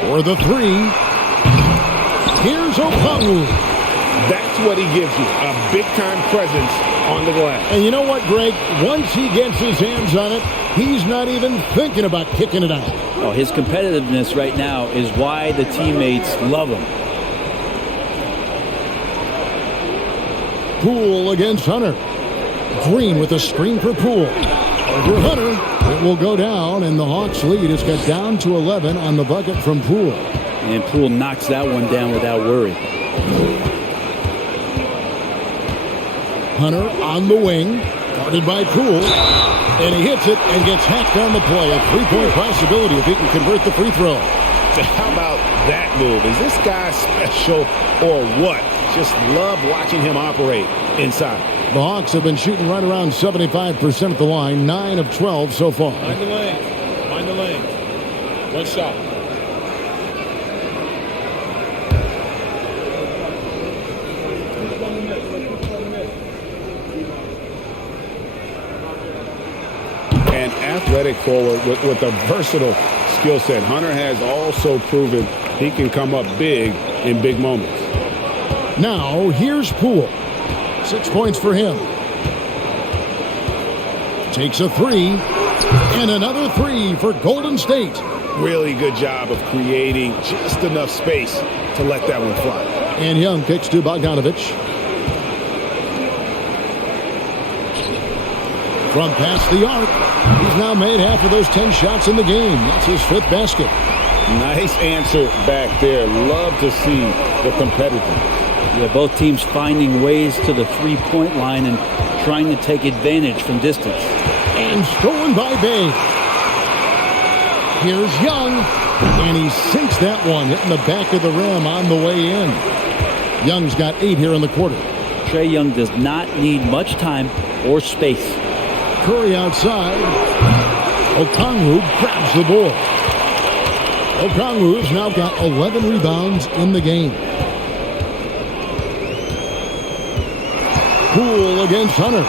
For the 3. Here's Okongwu. That's what he gives you, a big-time presence on the glass. And you know what, Greg? Once he gets his hands on it, he's not even thinking about kicking it out. Oh, his competitiveness right now is why the teammates love him. Poole against Hunter. Green with a screen for Poole. Over Hunter. It will go down, and the Hawks lead is cut down to 11 on the bucket from Poole. And Poole knocks that one down without worry. Hunter on the wing, guarded by Poole, and he hits it and gets hacked on the play. A 3-point possibility if he can convert the free throw. How about that move? Is this guy special or what? Just love watching him operate inside. The Hawks have been shooting right around 75% at the line, 9 of 12 so far. Mind the lane. Mind the lane. One shot. An athletic forward with a versatile skill set. Hunter has also proven he can come up big in big moments. Now, here's Poole. 6 points for him. Takes a 3. And another 3 for Golden State. Really good job of creating just enough space to let that one fly. And Young kicks to Bogdanovich. From past the arc. He's now made half of those 10 shots in the game. That's his 5th basket. Nice answer back there. Love to see the competitiveness. Yeah, both teams finding ways to the three-point line and trying to take advantage from distance. And stolen by Bay. Here's Young. And he sinks that one, hitting the back of the rim on the way in. Young's got 8 here in the quarter. Trae Young does not need much time or space. Curry outside. Okongwu grabs the board. Okongwu's now got 11 rebounds in the game. Poole against Hunter.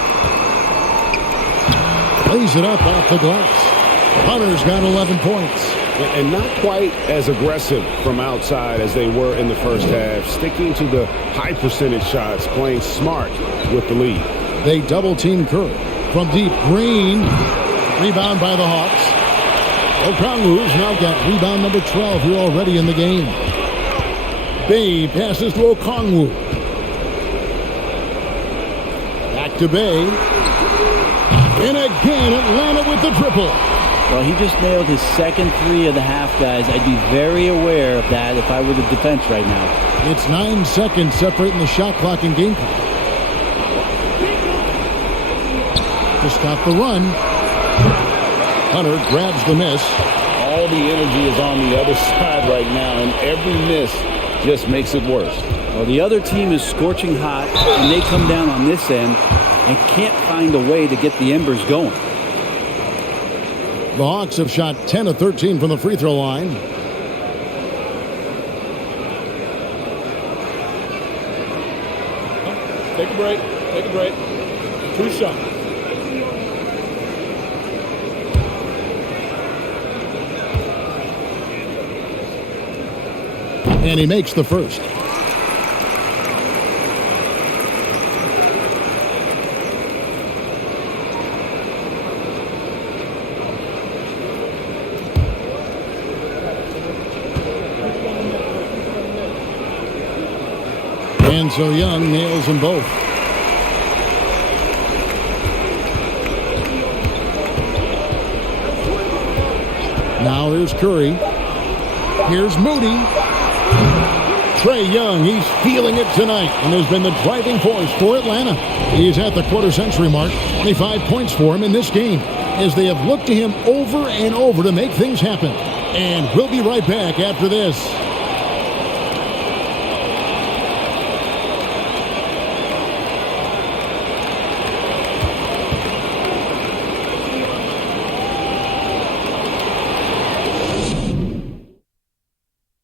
Lays it up off the glass. Hunter's got 11 points. And not quite as aggressive from outside as they were in the first half. Sticking to the high percentage shots, playing smart with the lead. They double-team Curry. From deep, Green. Rebound by the Hawks. Okongwu's now got rebound number 12 here already in the game. Bay passes to Okongwu. Back to Bay. And again, Atlanta with the triple. Well, he just nailed his second three of the half, guys. I'd be very aware of that if I were the defense right now. It's 9 seconds separating the shot clock and game clock. To stop the run. Hunter grabs the miss. All the energy is on the other side right now, and every miss just makes it worse. Well, the other team is scorching hot, and they come down on this end and can't find a way to get the embers going. The Hawks have shot 10 of 13 from the free throw line. Take a break. Take a break. 2 shots. And he makes the first. And so Young nails them both. Now here's Curry. Here's Moody. Trae Young, he's feeling it tonight and has been the driving force for Atlanta. He's at the quarter-century mark. 25 points for him in this game as they have looked to him over and over to make things happen. And we'll be right back after this.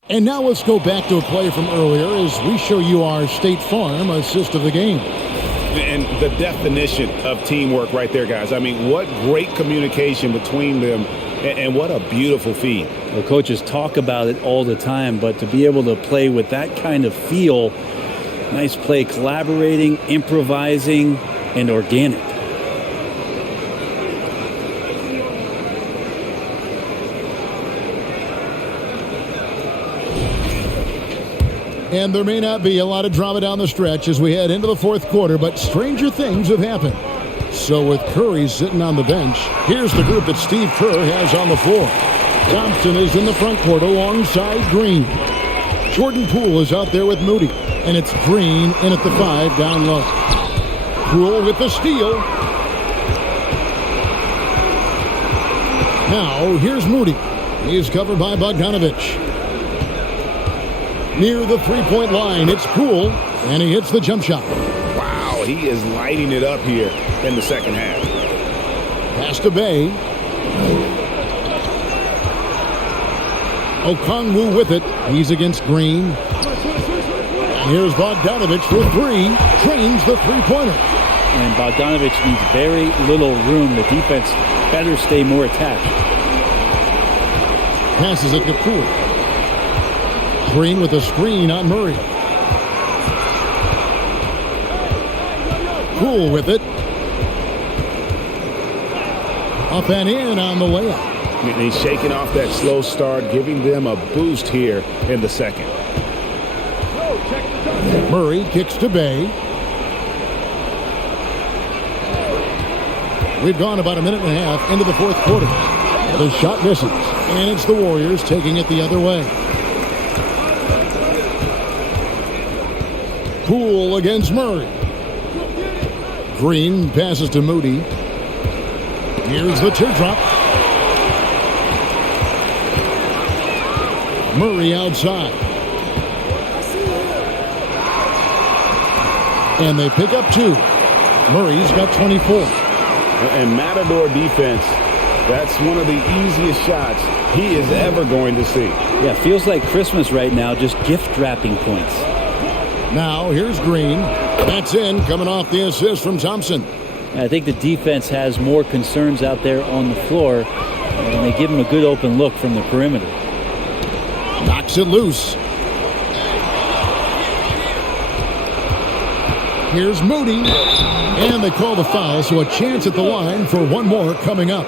And now let's go back to a play from earlier as we show you our State Farm assist of the game. And the definition of teamwork right there, guys. I mean, what great communication between them, and what a beautiful feed. The coaches talk about it all the time, but to be able to play with that kind of feel, nice play, collaborating, improvising, and organic. And there may not be a lot of drama down the stretch as we head into the fourth quarter, but stranger things have happened. So with Curry sitting on the bench, here's the group that Steve Kerr has on the floor. Thompson is in the front court alongside Green. Jordan Poole is out there with Moody, and it's Green in at the 5 down low. Poole with the steal. Now here's Moody. He's covered by Bogdanovich. Near the three-point line, it's Poole, and he hits the jump shot. Wow, he is lighting it up here in the second half. Pass to Bay. Okongwu with it. He's against Green. And here's Bogdanovich for 3. Trains the three-pointer. And Bogdanovich needs very little room. The defense better stay more attached. Passes it to Poole. Green with a screen on Murray. Poole with it. Up and in on the layup. And he's shaking off that slow start, giving them a boost here in the second. Murray kicks to Bay. We've gone about a minute and a half into the fourth quarter. The shot misses, and it's the Warriors taking it the other way. Poole against Murray. Green passes to Moody. Here's the teardrop. Murray outside. And they pick up 2. Murray's got 24. And Matador defense, That's one of the easiest shots he is ever going to see. Yeah, feels like Christmas right now, just gift wrapping points. Now, here's Green. That's in, coming off the assist from Thompson. I think the defense has more concerns out there on the floor, and they give him a good open look from the perimeter. Knocks it loose. Here's Moody. And they call the foul, so a chance at the line for one more coming up.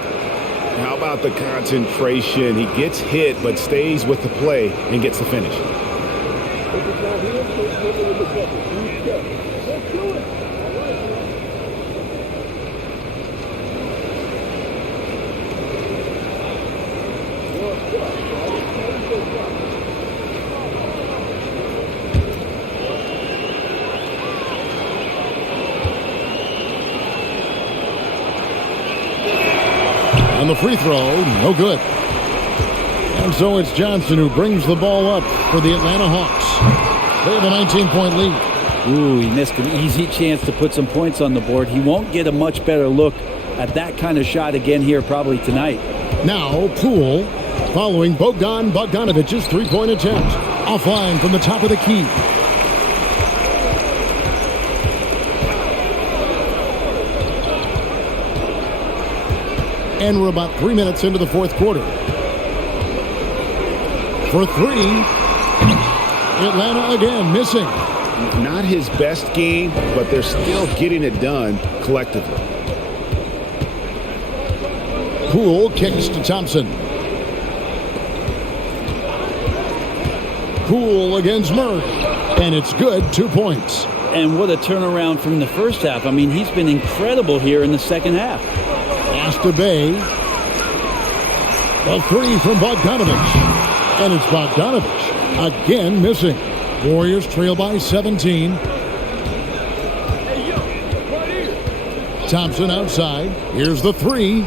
How about the concentration? He gets hit, but stays with the play and gets the finish. On the free throw, no good. And so it's Johnson who brings the ball up for the Atlanta Hawks. They have a 19-point lead. Ooh, he missed an easy chance to put some points on the board. He won't get a much better look at that kind of shot again here probably tonight. Now, Poole following Bogdanovic's three-point attempt. Offline from the top of the key. And we're about 3 minutes into the fourth quarter. For three, Atlanta again missing. Not his best game, but they're still getting it done collectively. Poole kicks to Thompson. Poole against Murray. And it's good, 2 points. And what a turnaround from the first half. I mean, he's been incredible here in the second half. Pass to Bay. A three from Bogdanovich. And it's Bogdanovich again missing. Warriors trail by 17. Thompson outside. Here's the three.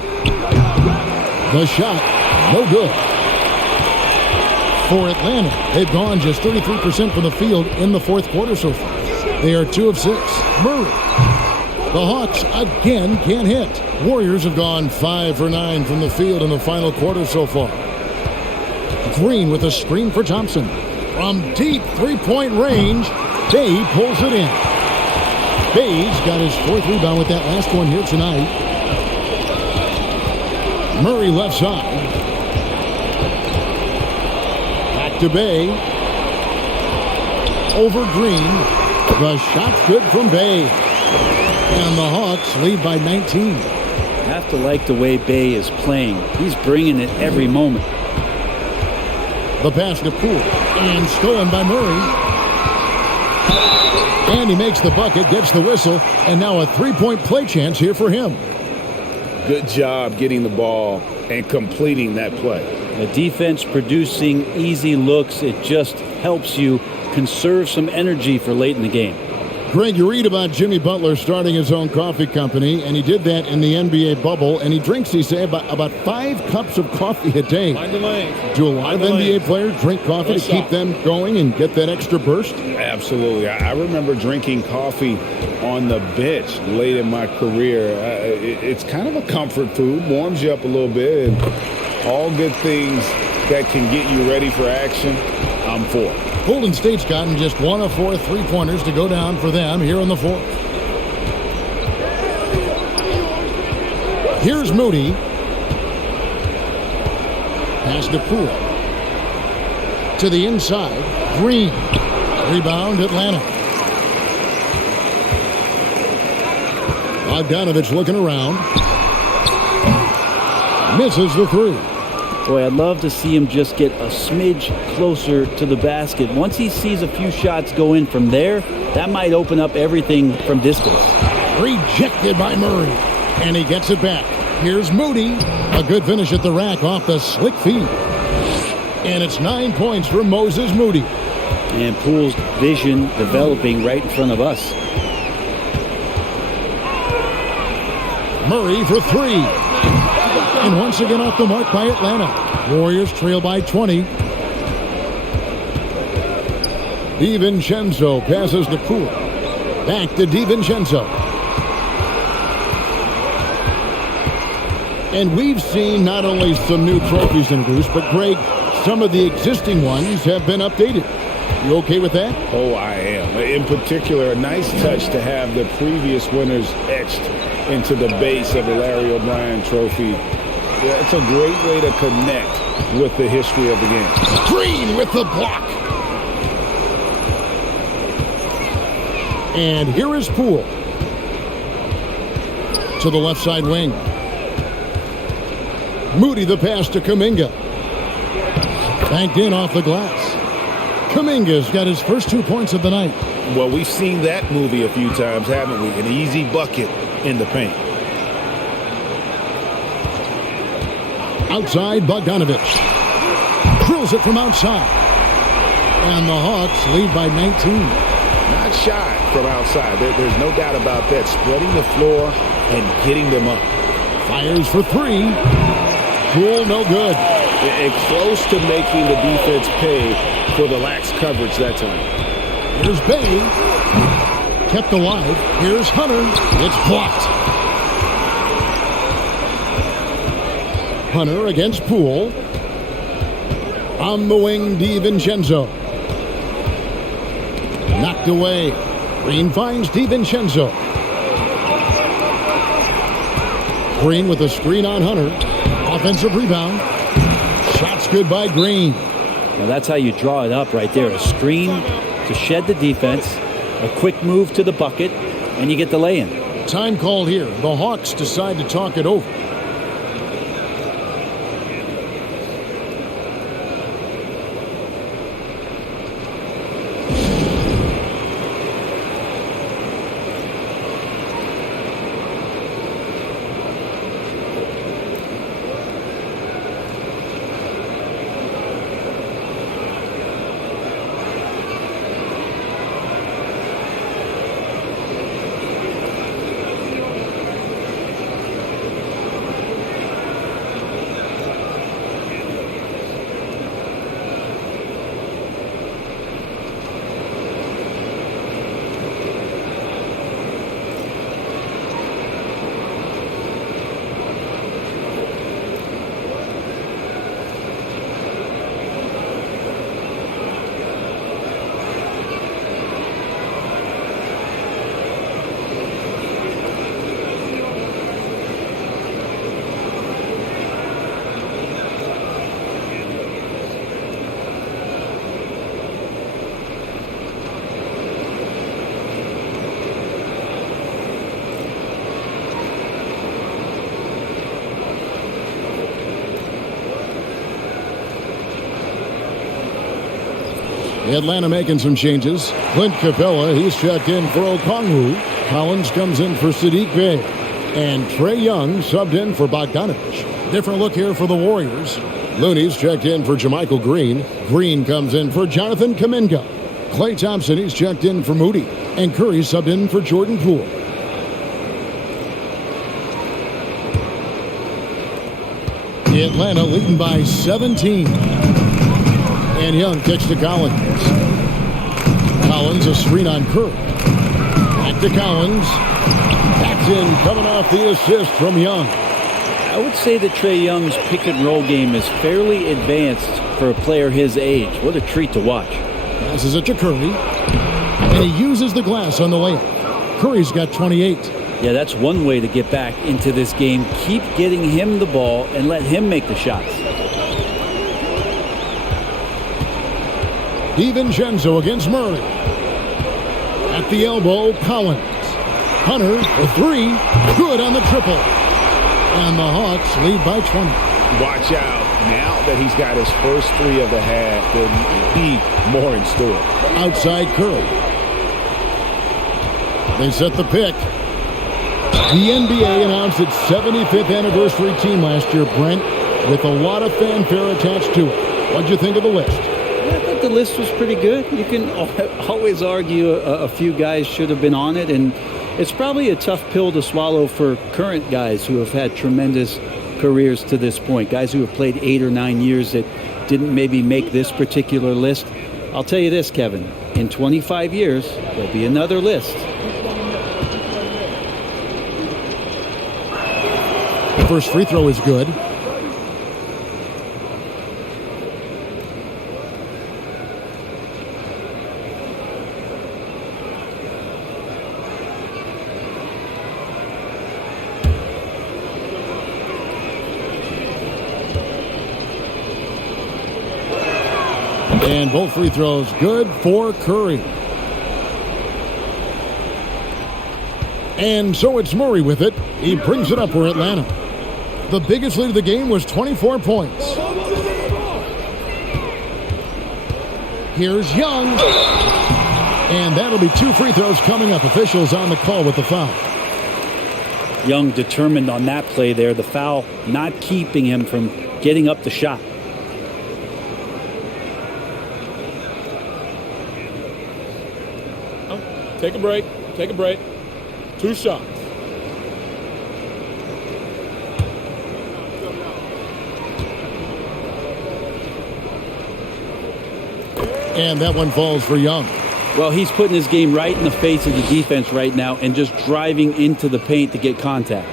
The shot, no good. For Atlanta, they've gone just 33% from the field in the fourth quarter so far. They are 2 of 6. Murray. The Hawks again can't hit. Warriors have gone 5 for 9 from the field in the final quarter so far. Green with a screen for Thompson. From deep three-point range, Bay pulls it in. Bay's got his 4th rebound with that last one here tonight. Murray left side. Back to Bay. Over Green. The shot's good from Bay. And the Hawks lead by 19. Have to like the way Bay is playing. He's bringing it every moment. The pass to Poole. And stolen by Murray. And he makes the bucket, gets the whistle, and now a three-point play chance here for him. Good job getting the ball and completing that play. The defense producing easy looks. It just helps you conserve some energy for late in the game. Greg, you read about Jimmy Butler starting his own coffee company, and he did that in the NBA bubble, and he drinks, he say, about 5 cups of coffee a day. Mind the lane. Do a lot of NBA players drink coffee to keep them going and get that extra burst? Absolutely. I remember drinking coffee on the bench late in my career. It's kind of a comfort food, warms you up a little bit, and all good things that can get you ready for action, I'm for. Golden State's gotten just 1 of 4 three-pointers to go down for them here in the fourth. Here's Moody. Pass to Poole. To the inside. Green. Rebound, Atlanta. Bogdanovich looking around. Misses the three. Boy, I'd love to see him just get a smidge closer to the basket. Once he sees a few shots go in from there, that might open up everything from distance. Rejected by Murray. And he gets it back. Here's Moody. A good finish at the rack off the slick feed. And it's 9 points for Moses Moody. And Poole's vision developing right in front of us. Murray for three. And once again off the mark by Atlanta. Warriors trail by 20. DiVincenzo passes to Poole. Back to DiVincenzo. And we've seen not only some new trophies introduced, but Greg, some of the existing ones have been updated. You okay with that? Oh, I am. In particular, a nice touch to have the previous winners etched into the base of the Larry O'Brien trophy. Yeah, it's a great way to connect with the history of the game. Green with the block. And here is Poole. To the left side wing. Moody the pass to Kuminga. Banked in off the glass. Kuminga's got his first 2 points of the night. Well, we've seen that movie a few times, haven't we? An easy bucket in the paint. Outside, Bogdanovich. Drills it from outside. And the Hawks lead by 19. Not shy from outside. There's no doubt about that. Spreading the floor and getting them up. Fires for three. Poole, no good. And close to making the defense pay for the lax coverage that time. Here's Bay. Kept alive. Here's Hunter. It's blocked. Hunter against Poole. On the wing, DiVincenzo. Knocked away. Green finds DiVincenzo. Green with a screen on Hunter. Offensive rebound. Shots good by Green. Now that's how you draw it up right there. A screen to shed the defense, a quick move to the bucket, and you get the lay-in. Time called here. The Hawks decide to talk it over. Atlanta making some changes. Clint Capella, he's checked in for Okongwu. Collins comes in for Sadiq Bey. And Trae Young subbed in for Bogdanovich. Different look here for the Warriors. Looney's checked in for Jermichael Green. Green comes in for Jonathan Kuminga. Klay Thompson, he's checked in for Moody. And Curry subbed in for Jordan Poole. Atlanta leading by 17. And Young kicks to Collins. Collins, a screen on Curry. Back to Collins. That's in, coming off the assist from Young. I would say that Trae Young's pick and roll game is fairly advanced for a player his age. What a treat to watch. Passes it to Curry. And he uses the glass on the layup. Curry's got 28. Yeah, that's one way to get back into this game. Keep getting him the ball and let him make the shots. DiVincenzo against Murray. At the elbow, Collins. Hunter for three. Good on the triple. And the Hawks lead by 20. Watch out. Now that he's got his first three of the half, there may be more in store. Outside Curry. They set the pick. The NBA announced its 75th anniversary team last year, Brent, with a lot of fanfare attached to it. What'd you think of the list? I thought the list was pretty good. You can always argue a few guys should have been on it, and it's probably a tough pill to swallow for current guys who have had tremendous careers to this point, guys who have played 8 or 9 years that didn't maybe make this particular list. I'll tell you this, Kevin, in 25 years, there'll be another list. The first free throw is good. And both free throws good for Curry. And so it's Murray with it. He brings it up for Atlanta. The biggest lead of the game was 24 points. Here's Young. And that'll be 2 free throws coming up. Officials on the call with the foul. Young determined on that play there. The foul not keeping him from getting up the shot. Take a break. Take a break. 2 shots. And that one falls for Young. Well, he's putting his game right in the face of the defense right now and just driving into the paint to get contact.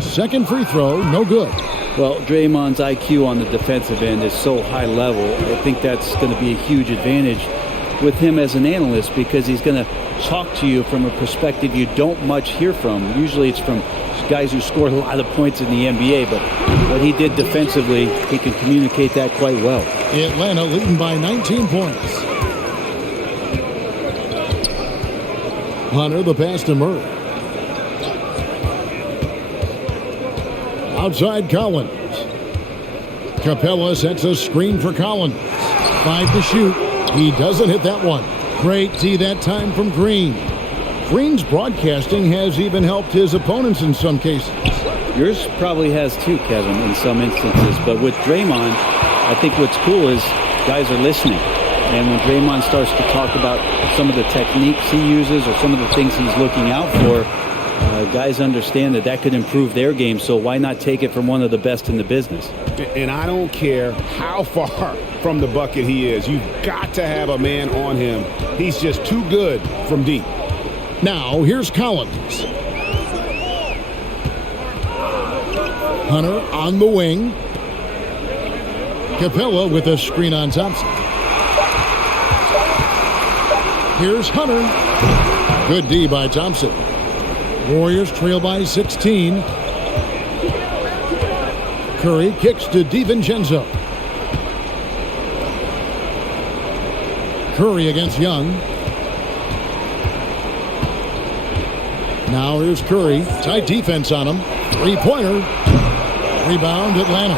Second free throw, no good. Well, Draymond's IQ on the defensive end is so high level. I think that's going to be a huge advantage with him as an analyst because he's going to talk to you from a perspective you don't much hear from. Usually it's from guys who scored a lot of points in the NBA, but what he did defensively, he can communicate that quite well. Atlanta leading by 19 points. Hunter, the pass to Murray. Outside Collins. Capella sets a screen for Collins. 5 to shoot. He doesn't hit that one. Great D that time from Green. Green's broadcasting has even helped his opponents in some cases. Yours probably has too, Kevin, in some instances. But with Draymond, I think what's cool is guys are listening. And when Draymond starts to talk about some of the techniques he uses or some of the things he's looking out for, guys understand that that could improve their game, so why not take it from one of the best in the business? And I don't care how far from the bucket he is. You've got to have a man on him. He's just too good from deep. Now, here's Collins. Hunter on the wing. Capella with a screen on Thompson. Here's Hunter. Good D by Thompson. Warriors trail by 16. Curry kicks to DiVincenzo. Curry against Young. Now here's Curry. Tight defense on him. 3-pointer. Rebound Atlanta.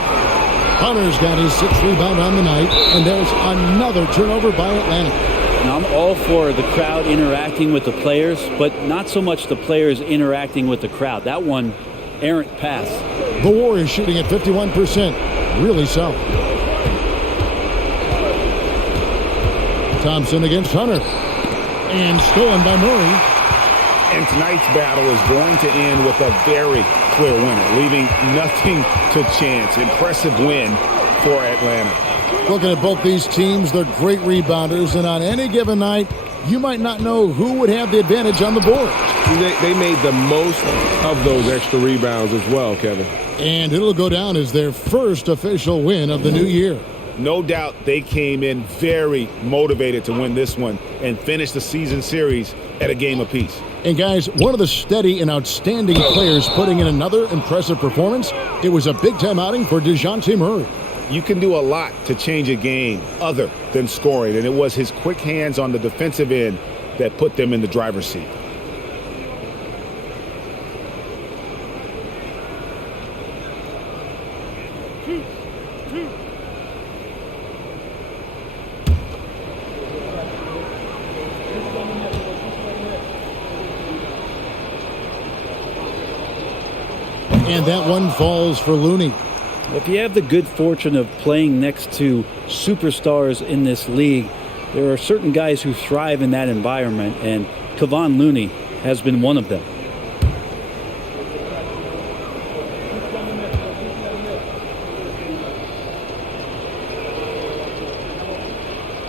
Hunter's got his 6th rebound on the night. And there's another turnover by Atlanta. Now, I'm all for the crowd interacting with the players, but not so much the players interacting with the crowd. That one, errant pass. The Warriors shooting at 51%. Really solid. Thompson against Hunter. And stolen by Murray. And tonight's battle is going to end with a very clear winner, leaving nothing to chance. Impressive win for Atlanta. Looking at both these teams, they're great rebounders, and on any given night, you might not know who would have the advantage on the board. They made the most of those extra rebounds as well, Kevin. And it'll go down as their first official win of the new year. No doubt they came in very motivated to win this one and finish the season series at a game apiece. And guys, one of the steady and outstanding players putting in another impressive performance, it was a big-time outing for DeJounte Murray. You can do a lot to change a game other than scoring, and it was his quick hands on the defensive end that put them in the driver's seat. And that one falls for Looney. If you have the good fortune of playing next to superstars in this league, there are certain guys who thrive in that environment, and Kevon Looney has been one of them.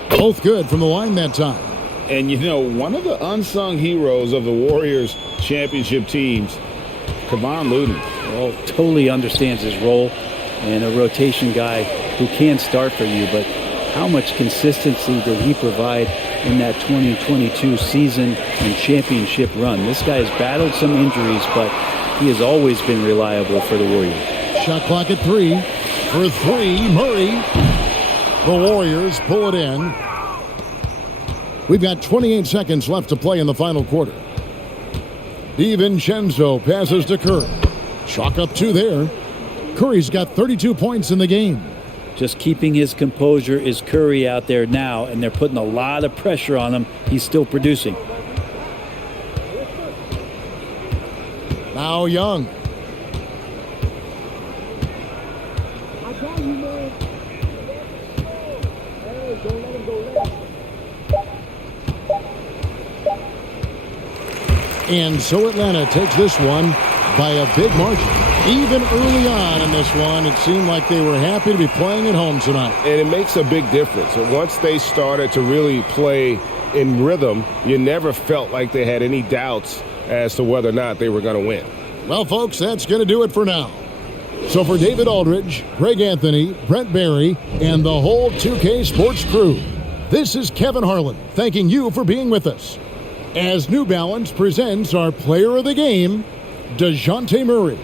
Both good from the line that time. And, you know, one of the unsung heroes of the Warriors championship teams, Kevon Looney. Well, totally understands his role and a rotation guy who can start for you, but how much consistency did he provide in that 2022 season and championship run? This guy has battled some injuries, but he has always been reliable for the Warriors. Shot clock at 3. For 3, Murray. The Warriors pull it in. We've got 28 seconds left to play in the final quarter. DiVincenzo passes to Curry. Chalk up 2 there. Curry's got 32 points in the game. Just keeping his composure is Curry out there now, and they're putting a lot of pressure on him. He's still producing. Now Young. And so Atlanta takes this one by a big margin. Even early on in this one, it seemed like they were happy to be playing at home tonight. And it makes a big difference. Once they started to really play in rhythm, you never felt like they had any doubts as to whether or not they were going to win. Well, folks, that's going to do it for now. So for David Aldridge, Greg Anthony, Brent Barry, and the whole 2K Sports crew, this is Kevin Harlan thanking you for being with us as New Balance presents our player of the game, DeJounte Murray.